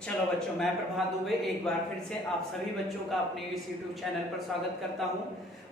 चलो बच्चों, मैं प्रभात दुबे एक बार फिर से आप सभी बच्चों का अपने इस यूट्यूब चैनल पर स्वागत करता हूं।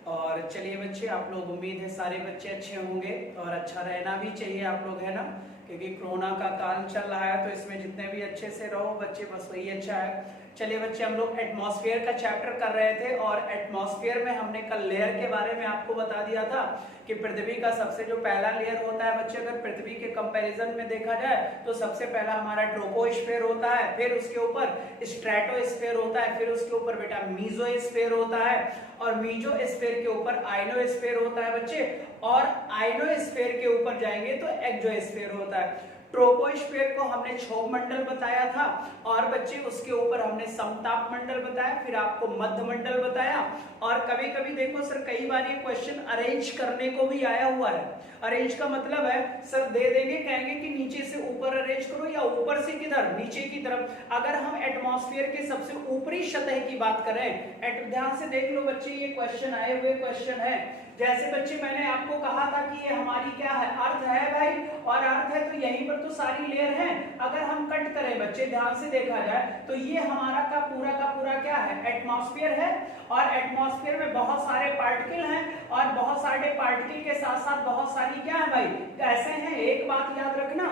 और चलिए बच्चे, आप लोग उम्मीद है सारे बच्चे अच्छे होंगे और अच्छा रहना भी चाहिए आप लोग, है ना, क्योंकि कोरोना का काल चल रहा है तो इसमें जितने भी अच्छे से रहो बच्चे, बस वही अच्छा है। चलिए बच्चे, हम लोग एटमॉस्फेयर का चैप्टर कर रहे थे और एटमॉस्फेयर में हमने कल लेयर के बारे में आपको बता दिया था कि पृथ्वी का सबसे जो पहला लेयर होता है बच्चे, अगर पृथ्वी के कंपैरिजन में देखा जाए तो सबसे पहला हमारा ट्रोपोस्फेयर होता है, फिर उसके ऊपर स्ट्रेटोस्फेयर होता है, फिर उसके ऊपर बेटा मीजोस्फेयर होता है और मीजोस्फेयर के ऊपर आइनोस्फेयर होता है बच्चे, और आइनोस्फेयर के ऊपर जाएंगे तो एक्सोस्फेयर होता है। ट्रोपोस्फेयर को हमने क्षोभ मंडल बताया था और बच्चे उसके ऊपर हमने समताप मंडल बताया, फिर आपको मध्य मंडल बताया। और कभी कभी देखो सर, कई बार ये क्वेश्चन अरेंज करने को भी आया हुआ है। अरेंज का मतलब है सर दे देंगे, कहेंगे कि नीचे से ऊपर अरेंज करो या ऊपर से किधर, नीचे की तरफ। अगर हम एटमॉस्फेयर के सबसे ऊपरी सतह की बात करें, ध्यान से देख लो बच्चे, ये क्वेश्चन आए हुए क्वेश्चन है। जैसे बच्चे मैंने आपको कहा था कि ये हमारी क्या है, अर्थ है भाई, और अर्थ है तो यहीं पर तो सारी लेयर है। अगर हम कट करें बच्चे, ध्यान से देखा जाए तो ये हमारा का पूरा क्या है, एटमॉस्फेयर है। और एटमॉस्फेयर में बहुत सारे पार्टिकल हैं और बहुत सारे पार्टिकल के साथ साथ बहुत सारी क्या है भाई, कैसे हैं। एक बात याद रखना,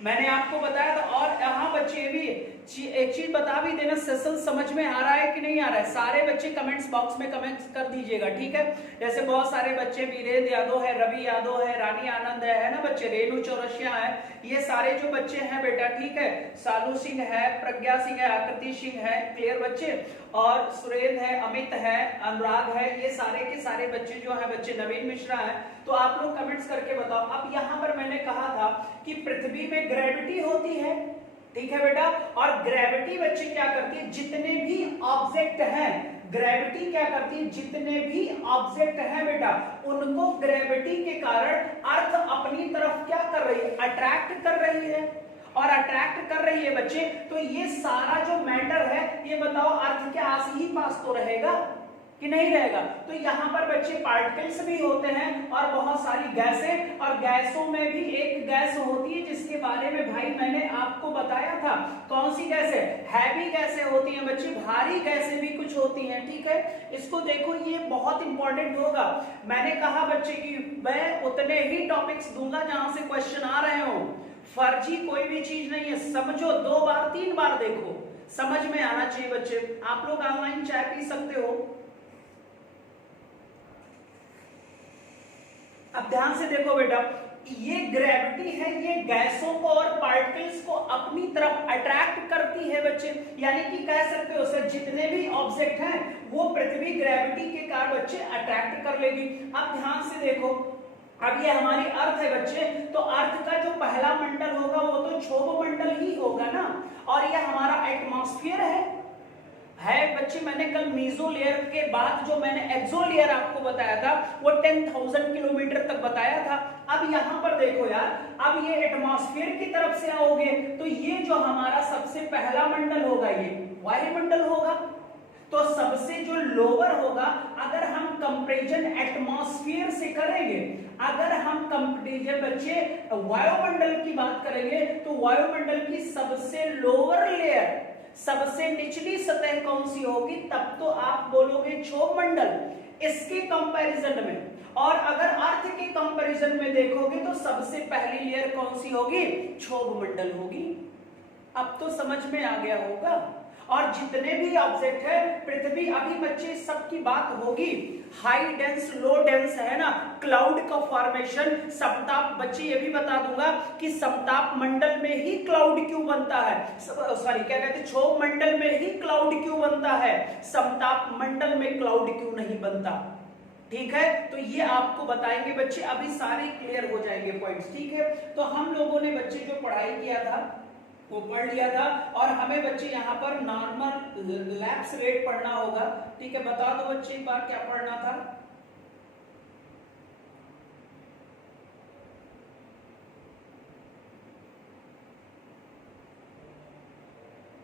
मैंने आपको बताया था। और यहाँ बच्चे भी एक चीज बता भी देना, सेशन समझ में आ रहा है कि नहीं आ रहा है, सारे बच्चे कमेंट्स बॉक्स में कमेंट्स कर दीजिएगा, ठीक है। जैसे बहुत सारे बच्चे, वीरेंद्र यादव है, रवि यादव है, रानी आनंद है ना बच्चे, रेणु चौरसिया है, ये सारे जो बच्चे हैं बेटा, ठीक है। सालू सिंह है, प्रज्ञा सिंह है, आकृति सिंह है, क्लियर बच्चे, और सुरेंद्र है, अमित है, अनुराग है, ये सारे के सारे बच्चे जो है बच्चे, नवीन मिश्रा है। तो आप लोग कमेंट्स करके बताओ। अब यहाँ पर मैंने कहा था कि पृथ्वी में ग्रेविटी होती है, ठीक है बेटा, और ग्रेविटी बच्चे क्या करती है, जितने भी ऑब्जेक्ट हैं, ग्रेविटी क्या करती है, जितने भी ऑब्जेक्ट हैं बेटा, उनको ग्रेविटी के कारण अर्थ अपनी तरफ क्या कर रही है, अट्रैक्ट कर रही है। और अट्रैक्ट कर रही है बच्चे, तो ये सारा जो मैटर है, ये बताओ अर्थ के आस ही पास तो रहेगा कि नहीं रहेगा। तो यहाँ पर बच्चे पार्टिकल्स भी होते हैं और बहुत सारी गैसें, और गैसों में भी एक गैस होती है जिसके बारे में भाई मैंने आपको बताया था। कौन सी गैसें, हैवी गैसें होती हैं बच्चे, भारी गैसें भी कुछ होती हैं, ठीक है। इसको देखो, ये बहुत इंपॉर्टेंट होगा। मैंने कहा बच्चे कि मैं उतने ही टॉपिक्स दूंगा जहां से क्वेश्चन आ रहे हो, फर्जी कोई भी चीज नहीं है, समझो, 2 बार 3 बार देखो, समझ में आना चाहिए बच्चे। आप लोग ऑनलाइन चाय पी सकते हो। अब ध्यान से देखो बेटा, ये ग्रेविटी है, ये गैसों को और पार्टिकल्स को अपनी तरफ अट्रैक्ट करती है बच्चे, यानी कि कह सकते हो सर जितने भी ऑब्जेक्ट हैं वो पृथ्वी ग्रेविटी के कारण बच्चे अट्रैक्ट कर लेगी। अब ध्यान से देखो, अब ये हमारी अर्थ है बच्चे, तो अर्थ का जो पहला मंडल होगा वो तो क्षोभ मंडल ही होगा ना, और ये हमारा एटमॉस्फेयर है बच्चे। मैंने कल मीजो लेयर के बाद जो मैंने एक्सो लेयर आपको बताया था वो 10,000 किलोमीटर तक बताया था। अब यहां पर देखो यार, अब ये एटमॉस्फेयर की तरफ से आओगे तो ये जो हमारा सबसे पहला मंडल होगा ये वायुमंडल होगा। तो सबसे जो लोअर होगा, अगर हम कंपैरिजन एटमॉस्फेयर से करेंगे, अगर हम कंपैरिजन बच्चे वायुमंडल की बात करेंगे तो वायुमंडल की सबसे लोअर लेयर, सबसे निचली सतह कौन सी होगी, तब तो आप बोलोगे क्षोभ मंडल इसके कंपैरिजन में। और अगर अर्थ के कंपैरिजन में देखोगे तो सबसे पहली लेयर कौन सी होगी, क्षोभ मंडल होगी। अब तो समझ में आ गया होगा। और जितने भी ऑब्जेक्ट है पृथ्वी, अभी बच्चे सबकी बात होगी, हाई डेंस लो डेंस है ना, क्लाउड का फॉर्मेशन, समताप, बच्चे ये भी बता दूंगा कि समताप मंडल में ही क्लाउड क्यों बनता है, सॉरी क्या कहते हैं, क्षोभ मंडल में ही क्लाउड क्यों बनता है, समताप मंडल में क्लाउड क्यों नहीं बनता, ठीक है। तो ये आपको बताएंगे बच्चे, अभी सारे क्लियर हो जाएंगे पॉइंट्स, ठीक है। तो हम लोगों ने बच्चे जो पढ़ाई किया था वो पढ़ लिया था, और हमें बच्चे यहाँ पर नॉर्मल लैप्स रेट पढ़ना होगा, ठीक है। बता दो बच्चे एक बार क्या पढ़ना था।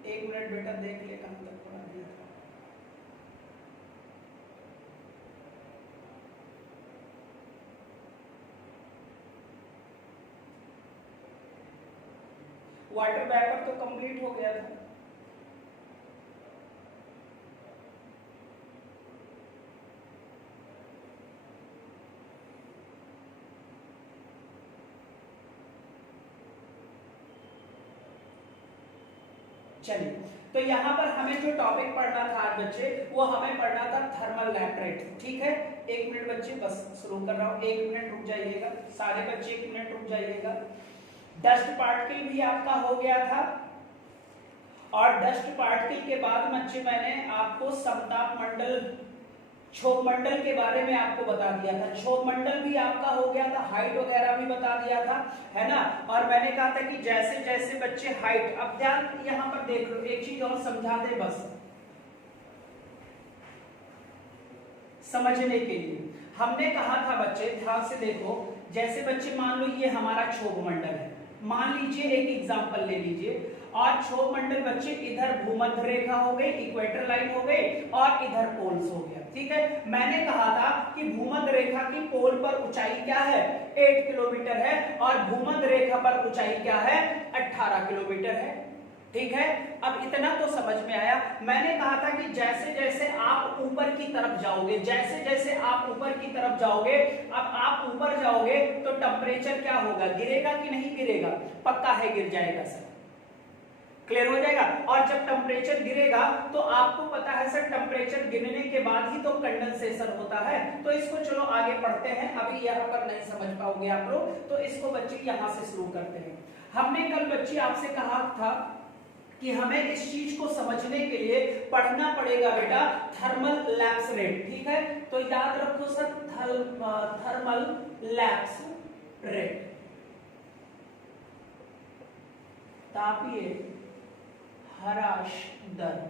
एक मिनट बेटा देख ले कहां तक पढ़ा दिया था। वाटर वेपर तो कंप्लीट हो गया था। चलिए, तो यहाँ पर हमें जो टॉपिक पढ़ना था आज बच्चे, वो हमें पढ़ना था थर्मल लैप रेट। ठीक है, 1 मिनट बच्चे, बस शुरू कर रहा हूँ, 1 मिनट रुक जाइएगा सारे बच्चे, 1 मिनट रुक जाइएगा। डस्ट पार्टिकल भी आपका हो गया था, और डस्ट पार्टिकल के बाद बच्चे मैंने आपको समताप मंडल, क्षोभ मंडल के बारे में आपको बता दिया था। क्षोभ मंडल भी आपका हो गया था, हाइट वगैरह भी बता दिया था, है ना। और मैंने कहा था कि जैसे जैसे बच्चे हाइट, अब ध्यान यहां पर देख लो, एक चीज और समझा दे बस समझने के लिए। हमने कहा था बच्चे, ध्यान से देखो, जैसे बच्चे मान लो ये हमारा क्षोभ मंडल है, मान लीजिए एक एग्जांपल ले लीजिए, और क्षोभ मंडल बच्चे इधर भूमध्य रेखा हो गई, इक्वेटर लाइन हो गई, और इधर पोल्स हो गया। ठीक है, मैंने कहा था कि भूमध्य रेखा की पोल पर ऊंचाई क्या है, 8 किलोमीटर है, और भूमध्य रेखा पर ऊंचाई क्या है, 18 किलोमीटर है। ठीक है, अब इतना तो समझ में आया। मैंने कहा था कि जैसे जैसे आप ऊपर की तरफ जाओगे, जैसे जैसे आप ऊपर की तरफ जाओगे, अब आप ऊपर जाओगे तो टेम्परेचर क्या होगा, गिरेगा कि नहीं गिरेगा, पक्का है गिर जाएगा सर, क्लियर हो जाएगा। और जब टेम्परेचर गिरेगा तो आपको पता है सर, टेम्परेचर गिरने के बाद ही तो कंडेंसेशन होता है। तो इसको चलो आगे पढ़ते हैं, अभी यहाँ पर नहीं समझ पाओगे आप लोग, तो इसको बच्चे यहाँ से शुरू करते हैं। हमने कल बच्चे आपसे कहा था कि हमें इस चीज को समझने के लिए पढ़ना पड़ेगा बेटा थर्मल लैप्स रेट। ठीक है, तो याद रखो सर, थर्मल लैप्स रेट, तापीय ह्रास दर।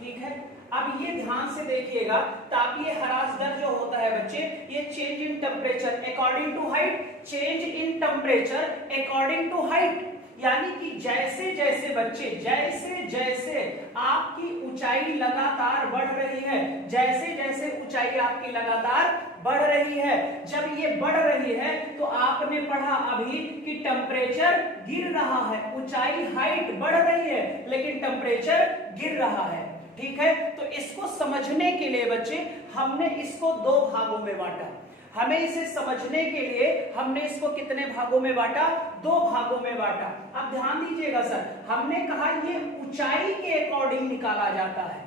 ठीक है, अब ये ध्यान से देखिएगा, तापीय ह्रास दर जो होता है बच्चे, ये change in temperature according to height, change in temperature according to height, यानी कि जैसे जैसे बच्चे, जैसे जैसे आपकी ऊंचाई लगातार बढ़ रही है, जैसे जैसे ऊंचाई आपकी लगातार बढ़ रही है, जब ये बढ़ रही है तो आपने पढ़ा अभी कि टेम्परेचर गिर रहा है, ऊंचाई हाइट बढ़ रही है लेकिन टेम्परेचर गिर रहा है। ठीक है, तो इसको समझने के लिए बच्चे हमने इसको 2 भागों में बांटा। हमें इसे समझने के लिए हमने इसको कितने भागों में बांटा, 2 भागों में बांटा। अब ध्यान दीजिएगा सर, हमने कहा ये ऊंचाई के अकॉर्डिंग निकाला जाता है,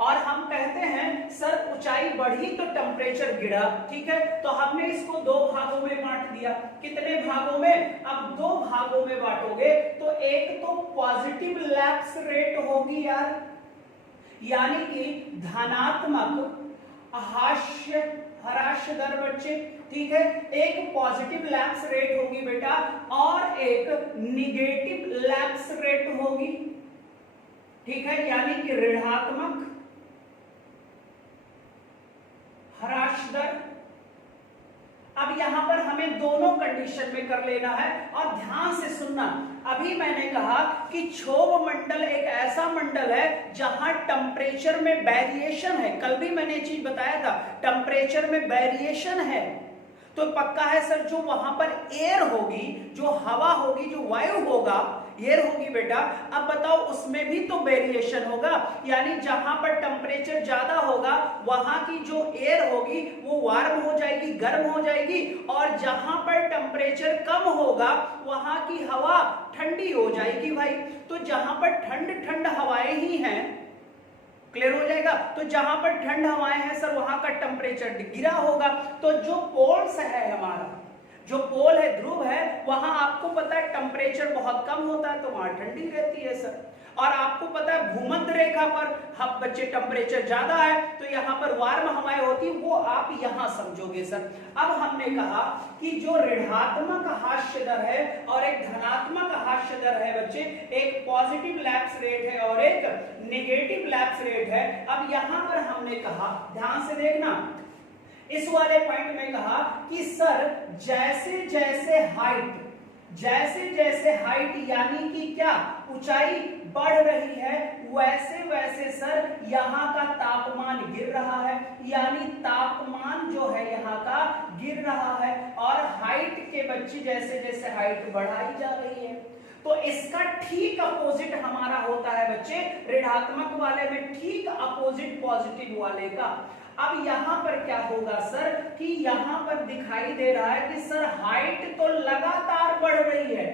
और हम कहते हैं सर ऊंचाई बढ़ी तो टेम्परेचर गिरा। ठीक है, तो हमने इसको 2 भागों में बांट दिया। कितने भागों में, अब 2 भागों में बांटोगे तो एक तो पॉजिटिव लैप्स रेट होगी यार, यानी कि धनात्मक ह्रास दर बच्चे। ठीक है, एक पॉजिटिव लैप्स रेट होगी बेटा, और एक निगेटिव लैप्स रेट होगी। ठीक है, यानी कि ऋणात्मक ह्रास दर। अब यहां पर हमें दोनों कंडीशन में कर लेना है, और ध्यान से सुनना, अभी मैंने कहा कि क्षोभ मंडल एक ऐसा मंडल है जहां टेम्परेचर में वेरिएशन है, कल भी मैंने ये चीज बताया था, टेम्परेचर में वेरिएशन है, तो पक्का है सर जो वहां पर एयर होगी, जो हवा होगी, जो वायु होगा, एयर होगी बेटा। अब बताओ उसमें भी तो वेरिएशन होगा, यानी जहां पर टेम्परेचर ज्यादा होगा वहां की जो एयर होगी वो वार्म हो जाएगी, गर्म हो जाएगी, और जहां पर टेम्परेचर कम होगा वहां की हवा ठंडी हो जाएगी भाई। तो जहां पर ठंड ठंड हवाएं ही हैं, क्लियर हो जाएगा, तो जहां पर ठंड हवाएं हैं सर वहां का टेम्परेचर गिरा होगा। तो जो पोल्स है हमारा, जो पोल है, ध्रुव है, वहां आपको पता है टेम्परेचर बहुत कम होता है तो वहां ठंडी रहती है सर, और आपको पता है भूमध्य रेखा पर हम बच्चे टेम्परेचर ज्यादा है तो यहाँ पर वार्म हवाएं होती, वो आप यहाँ समझोगे सर। अब हमने कहा कि जो ऋणात्मक ह्रास दर है और एक धनात्मक ह्रास दर है बच्चे, एक पॉजिटिव लैप्स रेट है और एक नेगेटिव लैप्स रेट है। अब यहाँ पर हमने कहा, ध्यान से देखना, इस वाले पॉइंट में कहा कि सर जैसे जैसे हाइट, जैसे जैसे हाइट यानी कि क्या, ऊंचाई बढ़ रही है, वैसे वैसे सर यहाँ का तापमान गिर रहा है, यानी तापमान जो है यहाँ का गिर रहा है, और हाइट के बच्चे जैसे जैसे हाइट बढ़ाई जा रही है। तो इसका ठीक अपोजिट हमारा होता है बच्चे ऋणात्मक वाले में ठीक अपोजिट पॉजिटिव वाले का। अब यहां पर क्या होगा सर कि यहां पर दिखाई दे रहा है कि सर हाइट तो लगातार बढ़ रही है,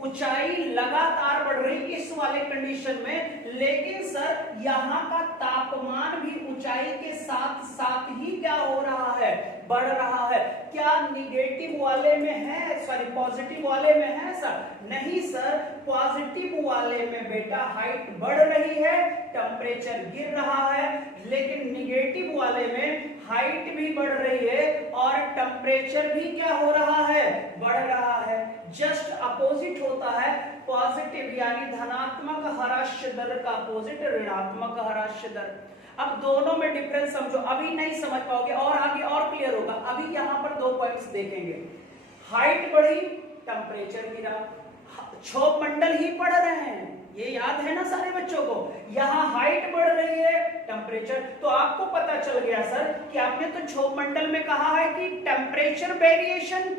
ऊंचाई लगातार बढ़ रही इस वाले कंडीशन में, लेकिन सर यहां का तापमान भी ऊंचाई के साथ साथ ही क्या हो रहा है, बढ़ रहा है। क्या निगेटिव वाले में है, सॉरी पॉजिटिव वाले में है सर? नहीं सर, पॉजिटिव वाले में बेटा हाइट बढ़ रही है, टेम्परेचर गिर रहा है, लेकिन निगेटिव वाले में हाइट भी बढ़ रही है और टेम्परेचर भी क्या हो रहा है, बढ़ रहा है। जस्ट अपोजिट होता है पॉजिटिव यानी धनात्मक हराश्य दर का अपोजिट ऋणात्मक हराश्य दर। अब दोनों में डिफरेंस समझो, अभी नहीं समझ पाओगे और आगे और क्लियर होगा। अभी यहां पर दो पॉइंट्स देखेंगे, हाइट बढ़ी टेम्परेचर गिरा, क्षोभ मंडल ही पढ़ रहे हैं, ये याद है ना सारे बच्चों को। यहाँ हाइट बढ़ रही है, टेम्परेचर, तो आपको पता चल गया सर कि आपने तो क्षोभ मंडल में कहा है कि टेम्परेचर वेरिएशन,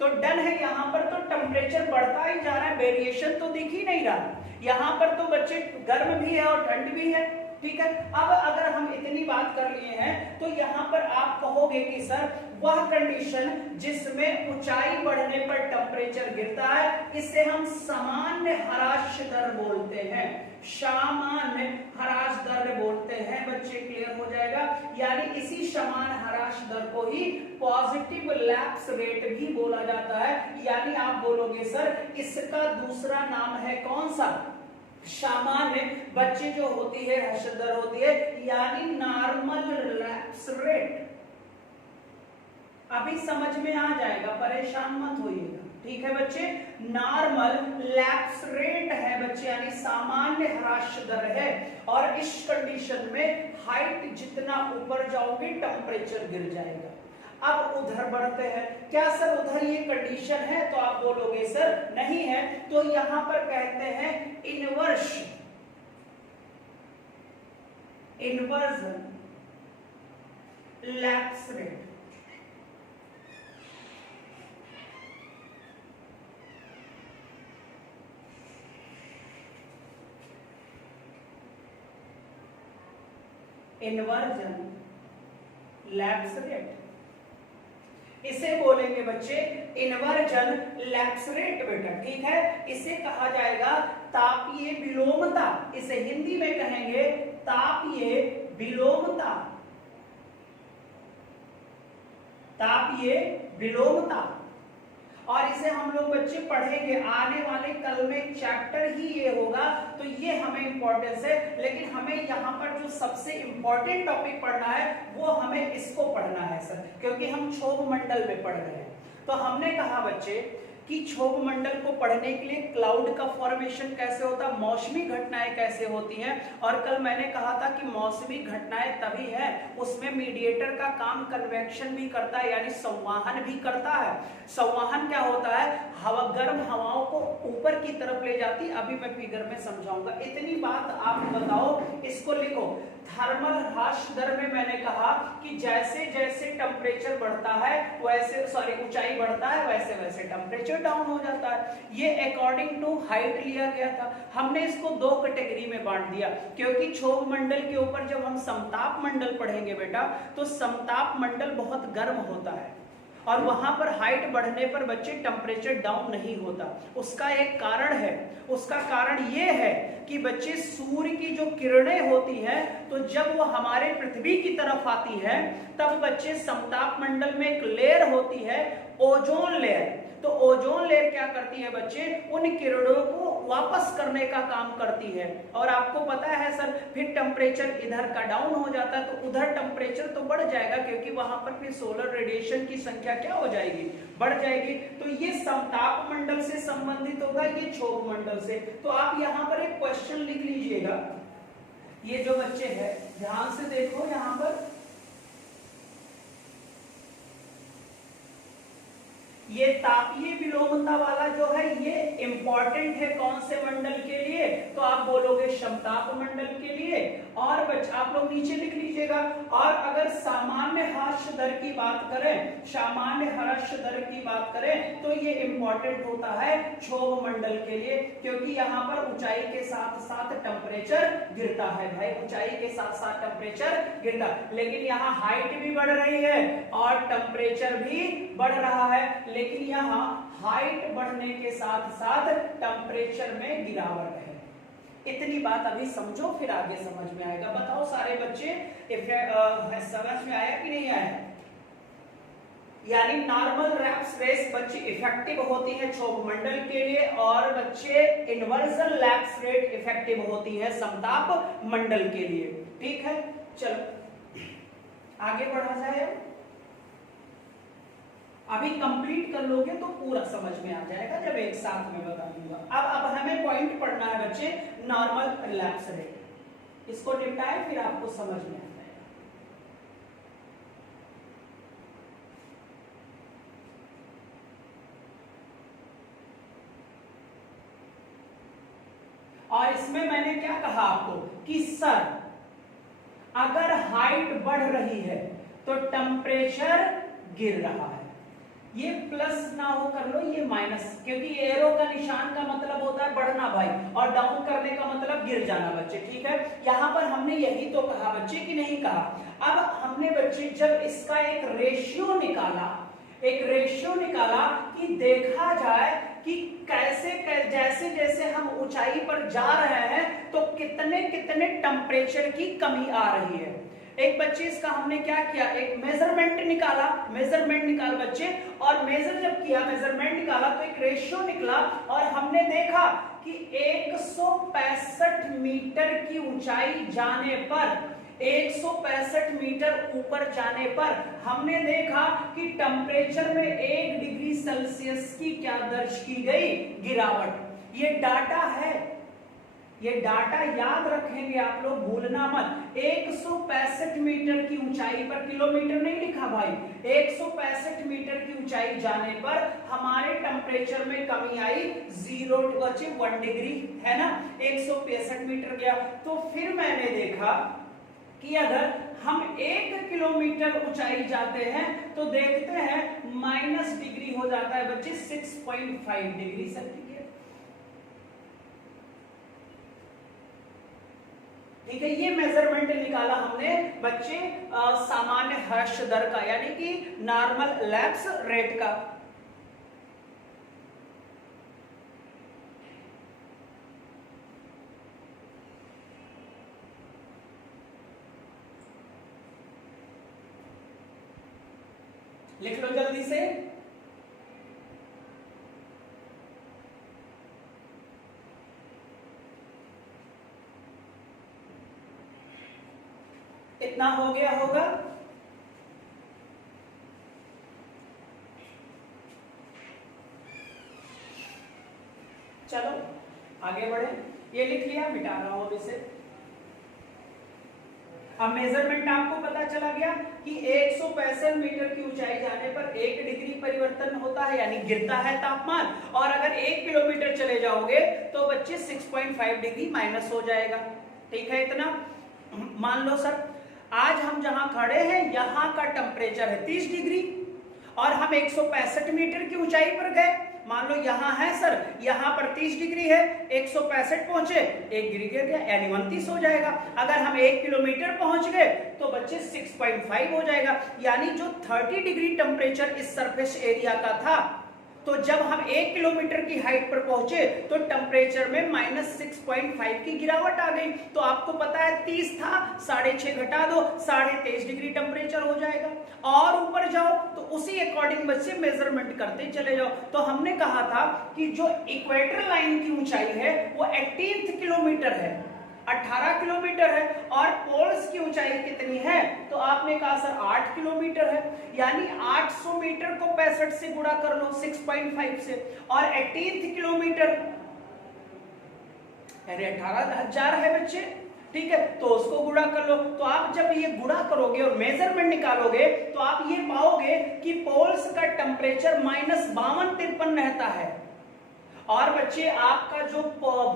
तो डन है। यहाँ पर तो टेम्परेचर बढ़ता ही जा रहा है, वेरिएशन तो दिख ही नहीं रहा। यहाँ पर तो बच्चे गर्म भी है और ठंड भी है, ठीक है। अब अगर हम इतनी बात कर लिए हैं तो यहाँ पर आप कहोगे कि सर वह कंडीशन जिसमें ऊंचाई बढ़ने पर टेम्परेचर गिरता है, इसे हम सामान्य ह्रास दर बोलते हैं, सामान्य ह्रास दर बोलते हैं। बच्चे क्लियर हो जाएगा, यानी इसी समान ह्रास दर को ही पॉजिटिव लैप्स रेट भी बोला जाता है। यानी आप बोलोगे सर इसका दूसरा नाम है कौन सा, सामान्य बच्चे जो होती है ह्रास दर होती है, यानी नॉर्मल लैप्स रेट। अभी समझ में आ जाएगा, परेशान मत होइएगा, ठीक है बच्चे। नॉर्मल लैप्स रेट है बच्चे, यानी सामान्य ह्रास दर है, और इस कंडीशन में हाइट जितना ऊपर जाओगे टेम्परेचर गिर जाएगा। अब उधर बढ़ते हैं, क्या सर उधर ये कंडीशन है? तो आप बोलोगे सर नहीं है, तो यहां पर कहते हैं inversion lapse rate. Inversion lapse rate, इसे बोलेंगे बच्चे इन्वर्जन लैप्स रेट बेटा, ठीक है। इसे कहा जाएगा तापीय विलोमता, इसे हिंदी में कहेंगे तापीय विलोमता, तापीय विलोमता। और इसे हम लोग बच्चे पढ़ेंगे आने वाले कल में, चैप्टर ही ये होगा, तो ये हमें इंपॉर्टेंस है। लेकिन हमें यहाँ पर जो सबसे इंपॉर्टेंट टॉपिक पढ़ना है वो हमें इसको पढ़ना है सर, क्योंकि हम क्षोभ मंडल में पढ़ रहे हैं। तो हमने कहा बच्चे कि क्षोभ मंडल को पढ़ने के लिए क्लाउड का फॉर्मेशन कैसे होता है, मौसमी घटनाएं कैसे होती हैं, और कल मैंने कहा था कि मौसमी घटनाएं तभी है उसमें मीडिएटर का काम कन्वेक्शन भी करता है, यानी संवाहन भी करता है। संवाहन क्या होता है, हवा गर्म हवाओं को ऊपर की तरफ ले जाती, अभी मैं फिगर में समझाऊंगा। इतनी बात आप बताओ, इसको लिखो। थर्मल ह्रास दर में मैंने कहा कि जैसे जैसे टेम्परेचर बढ़ता है वैसे, सॉरी ऊंचाई बढ़ता है वैसे वैसे टेम्परेचर डाउन हो जाता है। ये अकॉर्डिंग टू हाइट लिया गया था। हमने इसको दो कैटेगरी में बांट दिया, क्योंकि क्षोभ मंडल के ऊपर जब हम समताप मंडल पढ़ेंगे बेटा, तो समताप मंडल बहुत गर्म होता है और वहां पर हाइट बढ़ने पर बच्चे टेम्परेचर डाउन नहीं होता। उसका एक कारण है, उसका कारण ये है कि बच्चे सूर्य की जो किरणें होती हैं, तो जब वो हमारे पृथ्वी की तरफ आती है तब बच्चे समताप मंडल में एक लेयर होती है ओजोन लेयर। तो ओजोन लेयर क्या करती है बच्चे, उन किरणों को वापस करने का काम करती है। और आपको पता है सर फिर टेम्परेचर इधर का डाउन हो जाता है, तो उधर टेम्परेचर तो बढ़ जाएगा, क्योंकि वहां पर फिर सोलर रेडिएशन की संख्या क्या हो जाएगी, बढ़ जाएगी। तो ये समताप मंडल से संबंधित होगा, ये क्षोभ मंडल से। तो आप यहाँ पर एक क्वेश्चन लिख लीजिएगा, ये जो बच्चे हैं ध्यान से देखो, यहाँ पर ये तापीय विलोमता वाला जो है ये इंपॉर्टेंट है कौन से मंडल के लिए, तो आप बोलोगे समताप मंडल के लिए। और आप लोग नीचे लिख लीजिएगा। और अगर सामान्य ह्रास दर की बात करें, सामान्य ह्रास दर की बात करें तो ये इंपॉर्टेंट होता है क्षोभ मंडल के लिए, क्योंकि यहाँ पर ऊंचाई के साथ साथ टेम्परेचर गिरता है भाई, ऊंचाई के साथ साथ टेम्परेचर गिरता, लेकिन यहाँ हाइट भी बढ़ रही है और टेम्परेचर भी बढ़ रहा है, लेकिन यहाँ हाइट बढ़ने के साथ साथ टेम्परेचर में गिरावट है। इतनी बात अभी समझो, फिर आगे समझ में आएगा। बताओ सारे बच्चे समझ में आया कि नहीं आया? यानी नॉर्मल लैप्स रेट बच्चे इफेक्टिव होती है क्षोभ मंडल के लिए, और बच्चे इन्वर्जन लैप्स रेट इफेक्टिव होती है समताप मंडल के लिए। ठीक है, चलो आगे बढ़ा जाए। अभी कंप्लीट कर लोगे तो पूरा समझ में आ जाएगा जब एक साथ में बता दूंगा। अब हमें पॉइंट पढ़ना है बच्चे, नॉर्मल लैप्स रेट, इसको निपटाए फिर आपको समझ में आ जाएगा। और इसमें मैंने क्या कहा आपको कि सर अगर हाइट बढ़ रही है तो टेम्परेचर गिर रहा है। ये प्लस ना हो कर लो, ये माइनस, क्योंकि एरो का निशान का मतलब होता है बढ़ना भाई, और डाउन करने का मतलब गिर जाना बच्चे। ठीक है, यहां पर हमने यही तो कहा बच्चे कि नहीं कहा? अब हमने बच्चे जब इसका एक रेशियो निकाला, एक रेशियो निकाला कि देखा जाए कि कैसे जैसे जैसे हम ऊंचाई पर जा रहे हैं तो कितने कितने टेम्परेचर की कमी आ रही है। एक बच्चे इसका हमने क्या किया, एक मेजरमेंट निकाला, मेजरमेंट निकाल बच्चे, और मेजर जब किया, मेजरमेंट निकाला तो एक रेशियो निकला, और हमने देखा कि 165 मीटर की ऊंचाई जाने पर, 165 मीटर ऊपर जाने पर हमने देखा कि टेम्परेचर में 1 डिग्री सेल्सियस की क्या दर्ज की गई, गिरावट। ये डाटा है, ये डाटा याद रखेंगे आप लोग, भूलना मत। 165 मीटर की ऊंचाई पर, किलोमीटर नहीं लिखा भाई, 165 मीटर की ऊंचाई जाने पर हमारे टेम्परेचर में कमी आई 0 डिग्री, है ना, 165 मीटर गया। तो फिर मैंने देखा कि अगर हम 1 किलोमीटर ऊंचाई जाते हैं तो देखते हैं माइनस डिग्री हो जाता है बच्चे 6.5 डिग्री सेंटीग्रेड। ठीक है, ये मेजरमेंट निकाला हमने बच्चे सामान्य ह्रास दर का, यानी कि नॉर्मल लैप्स रेट का। लिख लो जल्दी से। इतना हो गया होगा। चलो आगे बढ़े, ये लिख लिया, मिटा रहा हूं इसे। अब मेजरमेंट आपको पता चला गया कि 165 मीटर की ऊंचाई जाने पर 1 डिग्री परिवर्तन होता है, यानी गिरता है तापमान, और अगर 1 किलोमीटर चले जाओगे तो बच्चे 6.5 डिग्री माइनस हो जाएगा। ठीक है, इतना मान लो सर आज हम जहां खड़े हैं यहां का टेम्परेचर है 30 डिग्री, और हम 165 मीटर की ऊंचाई पर गए, मान लो यहां है सर, यहां पर 30 डिग्री है, 165 पहुंचे, 1 डिग्री गिर गया, यानी 29 हो जाएगा। अगर हम 1 किलोमीटर पहुंच गए तो बच्चे 6.5 हो जाएगा, यानी जो 30 डिग्री टेम्परेचर इस सरफेस एरिया का था, तो जब हम 1 किलोमीटर की हाइट पर पहुंचे तो टेम्परेचर में -6.5 की गिरावट आ गई। तो आपको पता है 30 था, 6.5 घटा दो, 23.5 डिग्री टेम्परेचर हो जाएगा। और ऊपर जाओ तो उसी अकॉर्डिंग बच्चे मेजरमेंट करते चले जाओ। तो हमने कहा था कि जो इक्वेटर लाइन की ऊंचाई है वो 18 किलोमीटर है, 18 किलोमीटर है, और पोल्स की ऊंचाई कितनी है, तो आपने कहा सर 8 किलोमीटर है, यानी 800 मीटर को 65 से गुणा कर लो 6.5 से, और 18 किलोमीटर यानी 18,000 है बच्चे। ठीक है, तो उसको गुणा कर लो। तो आप जब ये गुणा करोगे और मेजरमेंट निकालोगे तो आप ये पाओगे कि पोल्स का टेम्परेचर -52-53 रहता है, और बच्चे आपका जो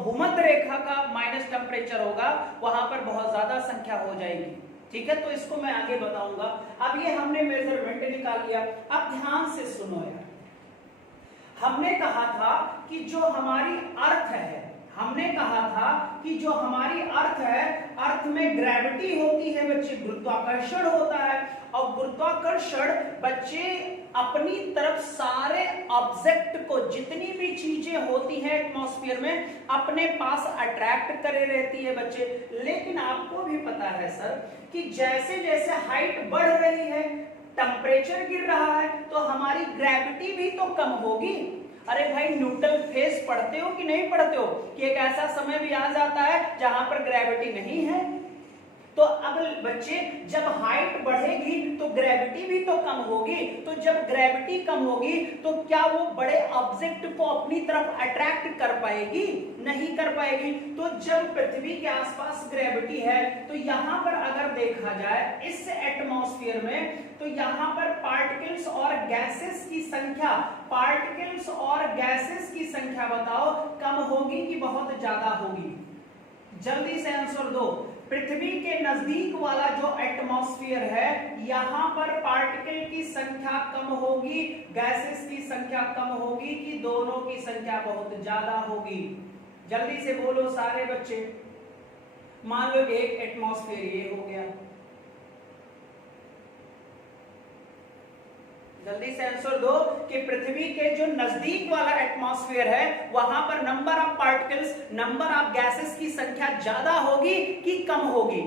भूमध्य रेखा का माइनस टेम्परेचर होगा वहां पर बहुत ज्यादा संख्या हो जाएगी। ठीक है, तो इसको मैं आगे बताऊंगा। अब ये हमने मेजरमेंट निकाल लिया, अब ध्यान से सुनो यार। हमने कहा था कि जो हमारी अर्थ है, हमने कहा था कि जो हमारी अर्थ है, अर्थ में ग्रेविटी होती है बच्चे, गुरुत्वाकर्षण होता है। और गुरुत्वाकर्षण बच्चे अपनी तरफ सारे ऑब्जेक्ट को, जितनी भी चीजें होती हैं एटमॉस्फेयर में, अपने पास अट्रैक्ट करे रहती है बच्चे। लेकिन आपको भी पता है सर कि जैसे जैसे हाइट बढ़ रही है, टेम्परेचर गिर रहा है, तो हमारी ग्रेविटी भी तो कम होगी। अरे भाई न्यूटन फेस पढ़ते हो कि नहीं पढ़ते हो कि एक ऐसा समय भी आ जाता है जहां पर ग्रेविटी नहीं है। तो अब बच्चे जब हाइट बढ़ेगी तो ग्रेविटी भी तो कम होगी। तो जब ग्रेविटी कम होगी तो क्या वो बड़े ऑब्जेक्ट को अपनी तरफ अट्रैक्ट कर पाएगी? नहीं कर पाएगी। तो जब पृथ्वी के आसपास ग्रेविटी है तो यहां पर अगर देखा जाए इस एटमॉस्फेयर में, तो यहां पर पार्टिकल्स और गैसेस की संख्या, पार्टिकल्स और गैसेस की संख्या बताओ कम होगी कि बहुत ज्यादा होगी? जल्दी से आंसर दो। पृथ्वी के नजदीक वाला जो एटमॉस्फेयर है, यहां पर पार्टिकल की संख्या कम होगी, गैसेस की संख्या कम होगी कि दोनों की संख्या बहुत ज्यादा होगी? जल्दी से बोलो सारे बच्चे। मान लो एक एटमॉस्फेयर ये हो गया, जल्दी से आंसर दो कि पृथ्वी के जो नजदीक वाला एटमॉस्फेयर है वहां पर number of particles, number of gases की संख्या ज्यादा होगी कि कम होगी?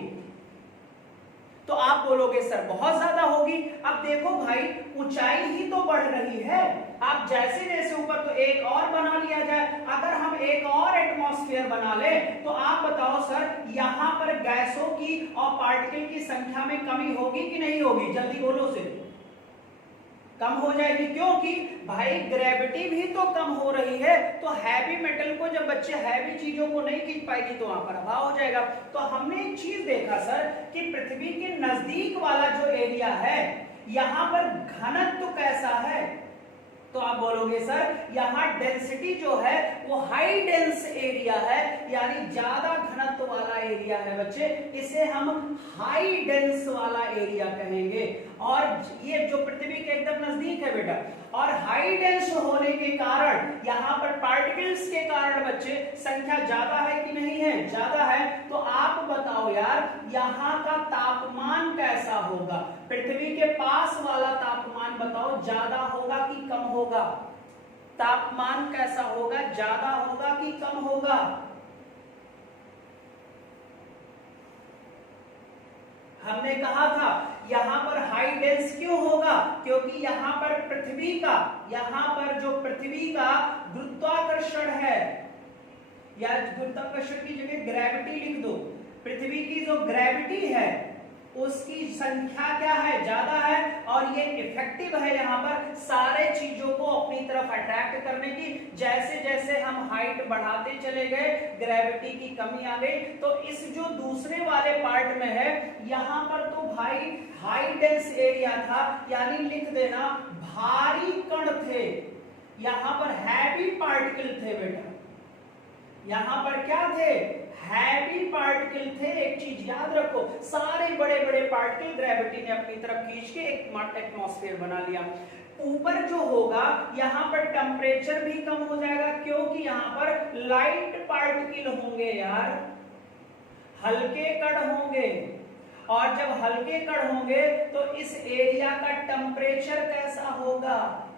तो आप बोलोगे सर बहुत ज्यादा होगी। अब देखो भाई, ऊंचाई ही तो बढ़ रही है। आप जैसे जैसे ऊपर, तो एक और बना लिया जाए, अगर हम एक और एटमॉस्फेयर बना ले तो आप बताओ सर यहां पर गैसों की और पार्टिकल की संख्या में कमी होगी कि नहीं होगी? जल्दी बोलो से। कम हो जाएगी, क्योंकि भाई ग्रेविटी भी तो कम हो रही है। तो हैवी मेटल को, जब बच्चे हैवी चीजों को नहीं खींच पाएगी तो वहां पर हवा हो जाएगा। तो हमने एक चीज देखा सर कि पृथ्वी के नजदीक वाला जो एरिया है, यहां पर घनत्व कैसा है? तो आप बोलोगे सर यहां डेंसिटी जो है वो हाई डेंस एरिया है, यानी ज्यादा घनत्व वाला एरिया है बच्चे, इसे हम हाई डेंस वाला एरिया कहेंगे। और ये जो पृथ्वी के एकदम नजदीक है बेटा, और हाई डेंस होने के कारण यहां पर पार्टिकल्स के कारण बच्चे संख्या ज्यादा है कि नहीं है? ज्यादा है। तो आप बताओ यार यहां का तापमान कैसा होगा? पृथ्वी के पास वाला तापमान बताओ ज्यादा होगा कि कम होगा? तापमान कैसा होगा? ज्यादा होगा कि कम होगा? हमने कहा था यहां पर हाई डेंस क्यों होगा? क्योंकि यहां पर पृथ्वी का, यहां पर जो पृथ्वी का गुरुत्वाकर्षण है, या गुरुत्वाकर्षण की जगह ग्रेविटी लिख दो। पृथ्वी की जो ग्रेविटी है उसकी संख्या क्या है? ज्यादा है। और ये इफेक्टिव है यहां पर सारे चीजों को अपनी तरफ अट्रैक्ट करने की। जैसे जैसे हम हाइट बढ़ाते चले गए, ग्रेविटी की कमी आ गई। तो इस जो दूसरे वाले पार्ट में है, यहां पर तो भाई हाई डेंस एरिया था, यानी लिख देना भारी कण थे, यहां पर हैवी पार्टिकल थे बेटा। यहां पर क्या थे? हैवी पार्टिकल थे। एक चीज याद रखो, सारे बड़े बड़े पार्टिकल ग्रेविटी ने अपनी तरफ खींच के एक एटमॉस्फेयर बना लिया। ऊपर जो होगा यहां पर टेम्परेचर भी कम हो जाएगा, क्योंकि यहां पर लाइट पार्टिकल होंगे यार, हल्के कण होंगे। और जब हल्के कण होंगे तो इस एरिया का टेम्परेचर कैसा होगा?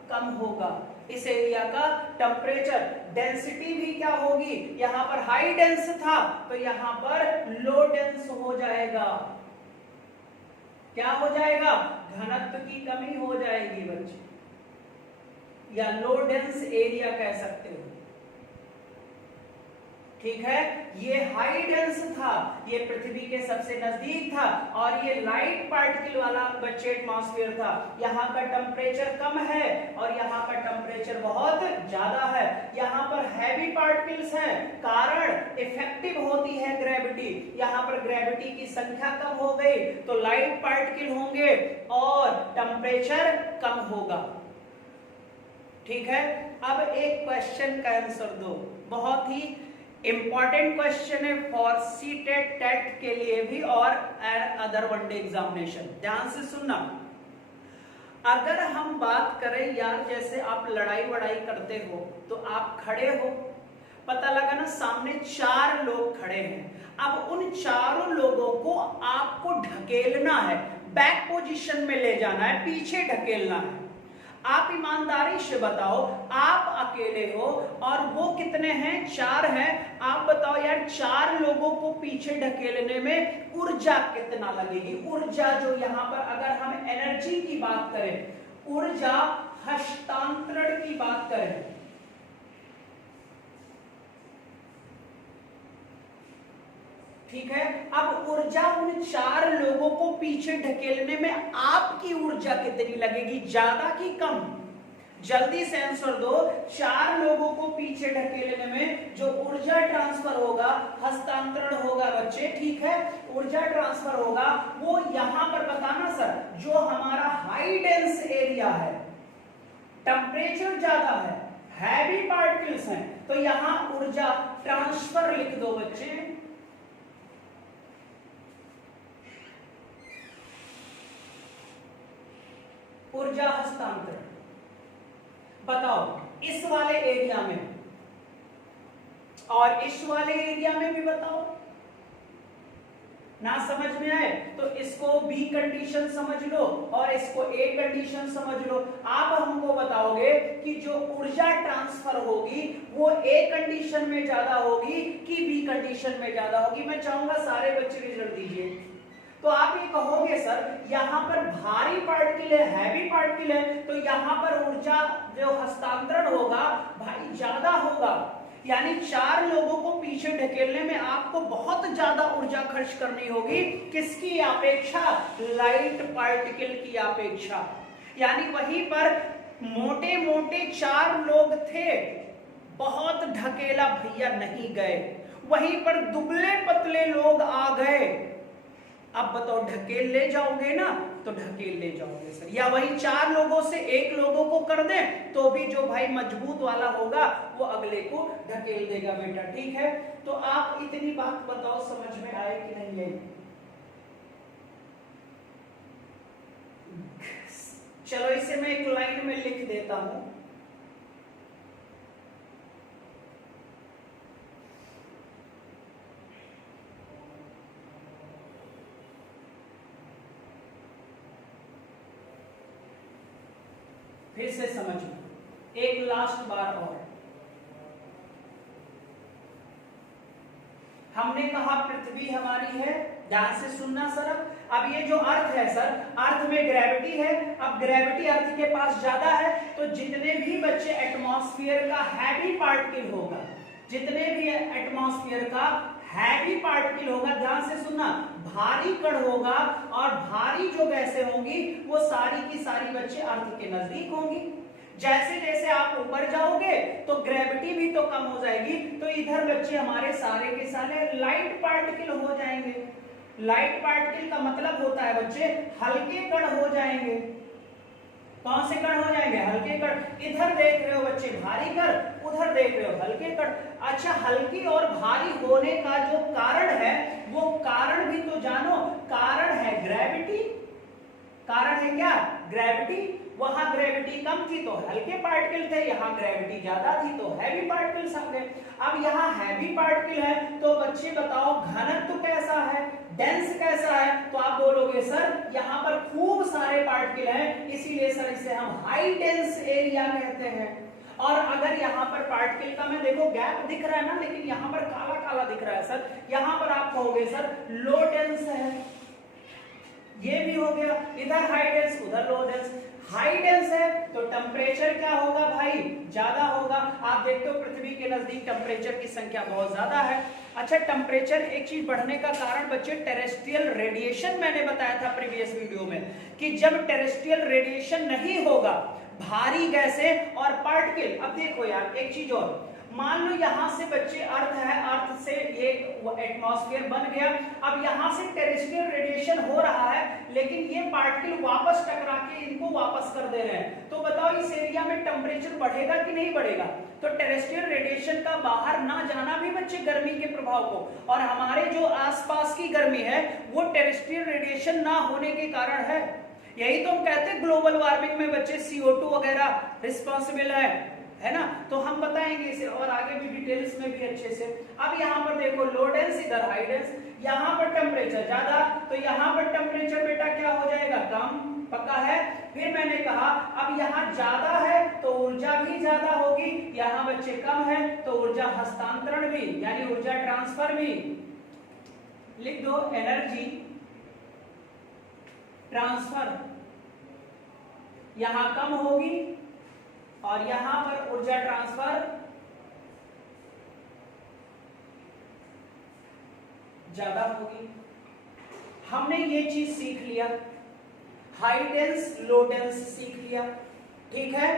कम होगा। इस एरिया का टेम्परेचर, डेंसिटी भी क्या होगी? यहां पर हाई डेंस था तो यहां पर लो डेंस हो जाएगा। क्या हो जाएगा? घनत्व की कमी हो जाएगी बच्चे, या लो डेंस एरिया कह सकते हो। ठीक है, ये हाई डेंस था, ये पृथ्वी के सबसे नजदीक था, और ये लाइट पार्टिकल वाला बच्चे एटमॉस्फेयर था। यहाँ का टेम्परेचर कम है और यहाँ का टेम्परेचर बहुत ज्यादा है। यहाँ पर हैवी पार्टिकल्स हैं, कारण इफेक्टिव होती है ग्रेविटी। यहाँ पर ग्रेविटी की संख्या कम हो गई तो लाइट पार्टिकल होंगे और टेम्परेचर कम होगा। ठीक है, अब एक क्वेश्चन का आंसर दो, बहुत ही इंपॉर्टेंट क्वेश्चन है फॉर सीटेट टेट के लिए भी और अदर वनडे एग्जामिनेशन। ध्यान से सुनना, अगर हम बात करें यार, जैसे आप लड़ाई वड़ाई करते हो तो आप खड़े हो, पता लगा ना सामने 4 लोग खड़े हैं, अब उन चारों लोगों को आपको ढकेलना है, बैक पोजीशन में ले जाना है, पीछे ढकेलना है। आप ईमानदारी से बताओ, आप अकेले हो और वो कितने हैं, 4 हैं, आप बताओ यार 4 लोगों को पीछे ढकेलने में ऊर्जा कितना लगेगी। ऊर्जा जो यहां पर अगर हम एनर्जी की बात करें, ऊर्जा हस्तांतरण की बात करें, ठीक है, अब ऊर्जा उन 4 लोगों को पीछे ढकेलने में आपकी ऊर्जा कितनी लगेगी, ज्यादा कि कम? जल्दी से आंसर दो। 4 लोगों को पीछे ढकेलने में जो ऊर्जा ट्रांसफर होगा, हस्तांतरण होगा बच्चे, ठीक है, ऊर्जा ट्रांसफर होगा, वो यहां पर बताना सर, जो हमारा हाई डेंस एरिया है, टेम्परेचर ज्यादा है, हैवी पार्टिकल्स हैं, तो यहां ऊर्जा ट्रांसफर लिख दो बच्चे, ऊर्जा हस्तांतरण। बताओ इस वाले एरिया में और इस वाले एरिया में भी बताओ। ना समझ में आए तो इसको बी कंडीशन समझ लो और इसको ए कंडीशन समझ लो। आप हमको बताओगे कि जो ऊर्जा ट्रांसफर होगी वो ए कंडीशन में ज्यादा होगी कि बी कंडीशन में ज्यादा होगी। मैं चाहूंगा सारे बच्चे रिजल्ट दीजिए। तो आप ये कहोगे सर यहां पर भारी पार्टिकल है, हैवी पार्टिकल है, तो यहां पर ऊर्जा जो हस्तांतरण होगा भाई ज्यादा होगा, यानी 4 लोगों को पीछे ढकेलने में आपको बहुत ज्यादा ऊर्जा खर्च करनी होगी। किसकी अपेक्षा? लाइट पार्टिकल की अपेक्षा। यानी वहीं पर मोटे मोटे 4 लोग थे, बहुत ढकेला भैया नहीं गए, वहीं पर दुबले पतले लोग आ गए। अब बताओ ढकेल ले जाओगे ना, तो ढकेल ले जाओगे सर, या वही 4 लोगों से 1 लोगों को कर दे तो भी जो भाई मजबूत वाला होगा वो अगले को ढकेल देगा बेटा, ठीक है। तो आप इतनी बात बताओ समझ में आए कि नहीं है? चलो इसे मैं एक लाइन में लिख देता हूं। फिर से समझो एक लास्ट बार और। हमने कहा पृथ्वी हमारी है, ध्यान से सुनना सर। अब ये जो अर्थ है सर, अर्थ में ग्रेविटी है, अब ग्रेविटी अर्थ के पास ज्यादा है, तो जितने भी बच्चे एटमॉस्फेयर का हैवी पार्टिकल होगा, जितने भी एटमॉस्फेयर का हैवी पार्टिकल होगा, ध्यान से सुनना, भारी कण होगा और भारी जो गैसें होंगी वो सारी की सारी बच्चे अर्थ के नजदीक होंगी। जैसे जैसे आप ऊपर जाओगे तो ग्रेविटी भी तो कम हो जाएगी, तो इधर बच्चे हमारे सारे के सारे लाइट पार्टिकल हो जाएंगे। लाइट पार्टिकल का मतलब होता है बच्चे हल्के कण हो जाएंगे। कौन से कण हो जाएंगे? हल्के कण। इधर देख रहे हो बच्चे भारी कण, उधर देख रहे हो हल्के कण। अच्छा, हल्की और भारी होने का जो कारण है वो कारण भी तो जानो, कारण है ग्रेविटी। कारण है क्या? ग्रेविटी। वहां ग्रेविटी कम थी तो हल्के पार्टिकल थे, यहाँ ग्रेविटी ज्यादा थी तो हैवी पार्टिकल्स आ गए। अब यहाँ हैवी पार्टिकल है तो बच्चे बताओ घनत्व तो कैसा है, डेंस कैसा है? तो आप बोलोगे सर यहाँ पर खूब सारे पार्टिकल हैं, इसीलिए सर इसे हम हाई डेंस एरिया कहते हैं। और अगर यहाँ पर पार्टिकल का मैं देखो गैप दिख रहा है ना, लेकिन यहाँ पर काला काला दिख रहा है सर, यहाँ पर आप कहोगे सर लो डेंस है। ये भी हो गया, इधर हाई डेंस उधर लो डेंस। हाई डेंस है तो टेम्परेचर क्या होगा भाई? ज्यादा होगा। आप देखते हो पृथ्वी के नजदीक टेम्परेचर की संख्या बहुत ज्यादा है। अच्छा, टेम्परेचर एक चीज बढ़ने का कारण बच्चे टेरेस्ट्रियल रेडिएशन, मैंने बताया था प्रीवियस वीडियो में कि जब टेरेस्ट्रियल रेडिएशन नहीं होगा, भारी गैसें और पार्टिकल। अब देखो यार एक चीज और, मान लो यहाँ से बच्चे अर्थ है, अर्थ से ये एटमॉस्फेयर बन गया, अब यहाँ से टेरेस्ट्रियल रेडिएशन हो रहा है, लेकिन ये पार्टिकल वापस टकरा के इनको वापस कर दे रहे हैं, तो बताओ इस एरिया में टेम्परेचर बढ़ेगा कि नहीं बढ़ेगा? तो टेरेस्ट्रियल रेडिएशन का बाहर ना जाना भी बच्चे गर्मी के प्रभाव को, और हमारे जो आसपास की गर्मी है वो टेरेस्ट्रियल रेडिएशन ना होने के कारण है। यही तो हम कहते हैं ग्लोबल वार्मिंग में बच्चे CO2 वगैरह रिस्पॉन्सिबल है ना, तो हम बताएंगे इसे और आगे भी डिटेल्स में भी अच्छे से। अब यहाँ पर देखो लो डेंस इधर हाई डेंस, यहाँ पर टेम्परेचर ज्यादा तो यहाँ पर टेम्परेचर बेटा क्या हो जाएगा? कम, पक्का है। फिर मैंने कहा अब यहाँ ज्यादा है तो ऊर्जा भी ज्यादा होगी, यहाँ बच्चे कम है तो ऊर्जा हस्तांतरण भी यानी ऊर्जा ट्रांसफर भी, लिख दो एनर्जी ट्रांसफर यहां कम होगी और यहां पर ऊर्जा ट्रांसफर ज्यादा होगी। हमने ये चीज सीख लिया, हाई डेंस लो डेंस सीख लिया, ठीक है।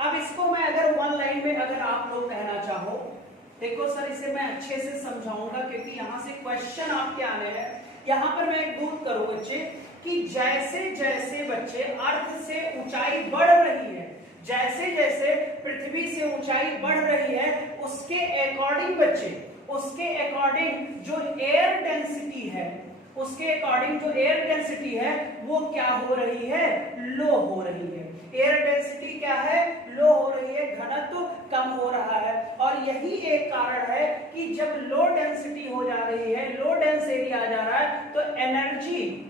अब इसको मैं अगर वन लाइन में अगर आप लोग कहना चाहो, देखो सर इसे मैं अच्छे से समझाऊंगा क्योंकि यहां से क्वेश्चन आपके आने हैं। यहां पर मैं एक दूत करूं बच्चे कि जैसे जैसे बच्चे अर्थ से ऊंचाई बढ़ रही है, जैसे जैसे पृथ्वी से ऊंचाई बढ़ रही है, उसके अकॉर्डिंग बच्चे, उसके अकॉर्डिंग जो एयर डेंसिटी है, उसके अकॉर्डिंग जो एयर डेंसिटी है वो क्या हो रही है? लो हो रही है। एयर डेंसिटी क्या है? लो हो रही है, घनत्व कम हो रहा है। और यही एक कारण है कि जब लो डेंसिटी हो जा रही है, लो डेंस एरिया आ जा रहा है, तो एनर्जी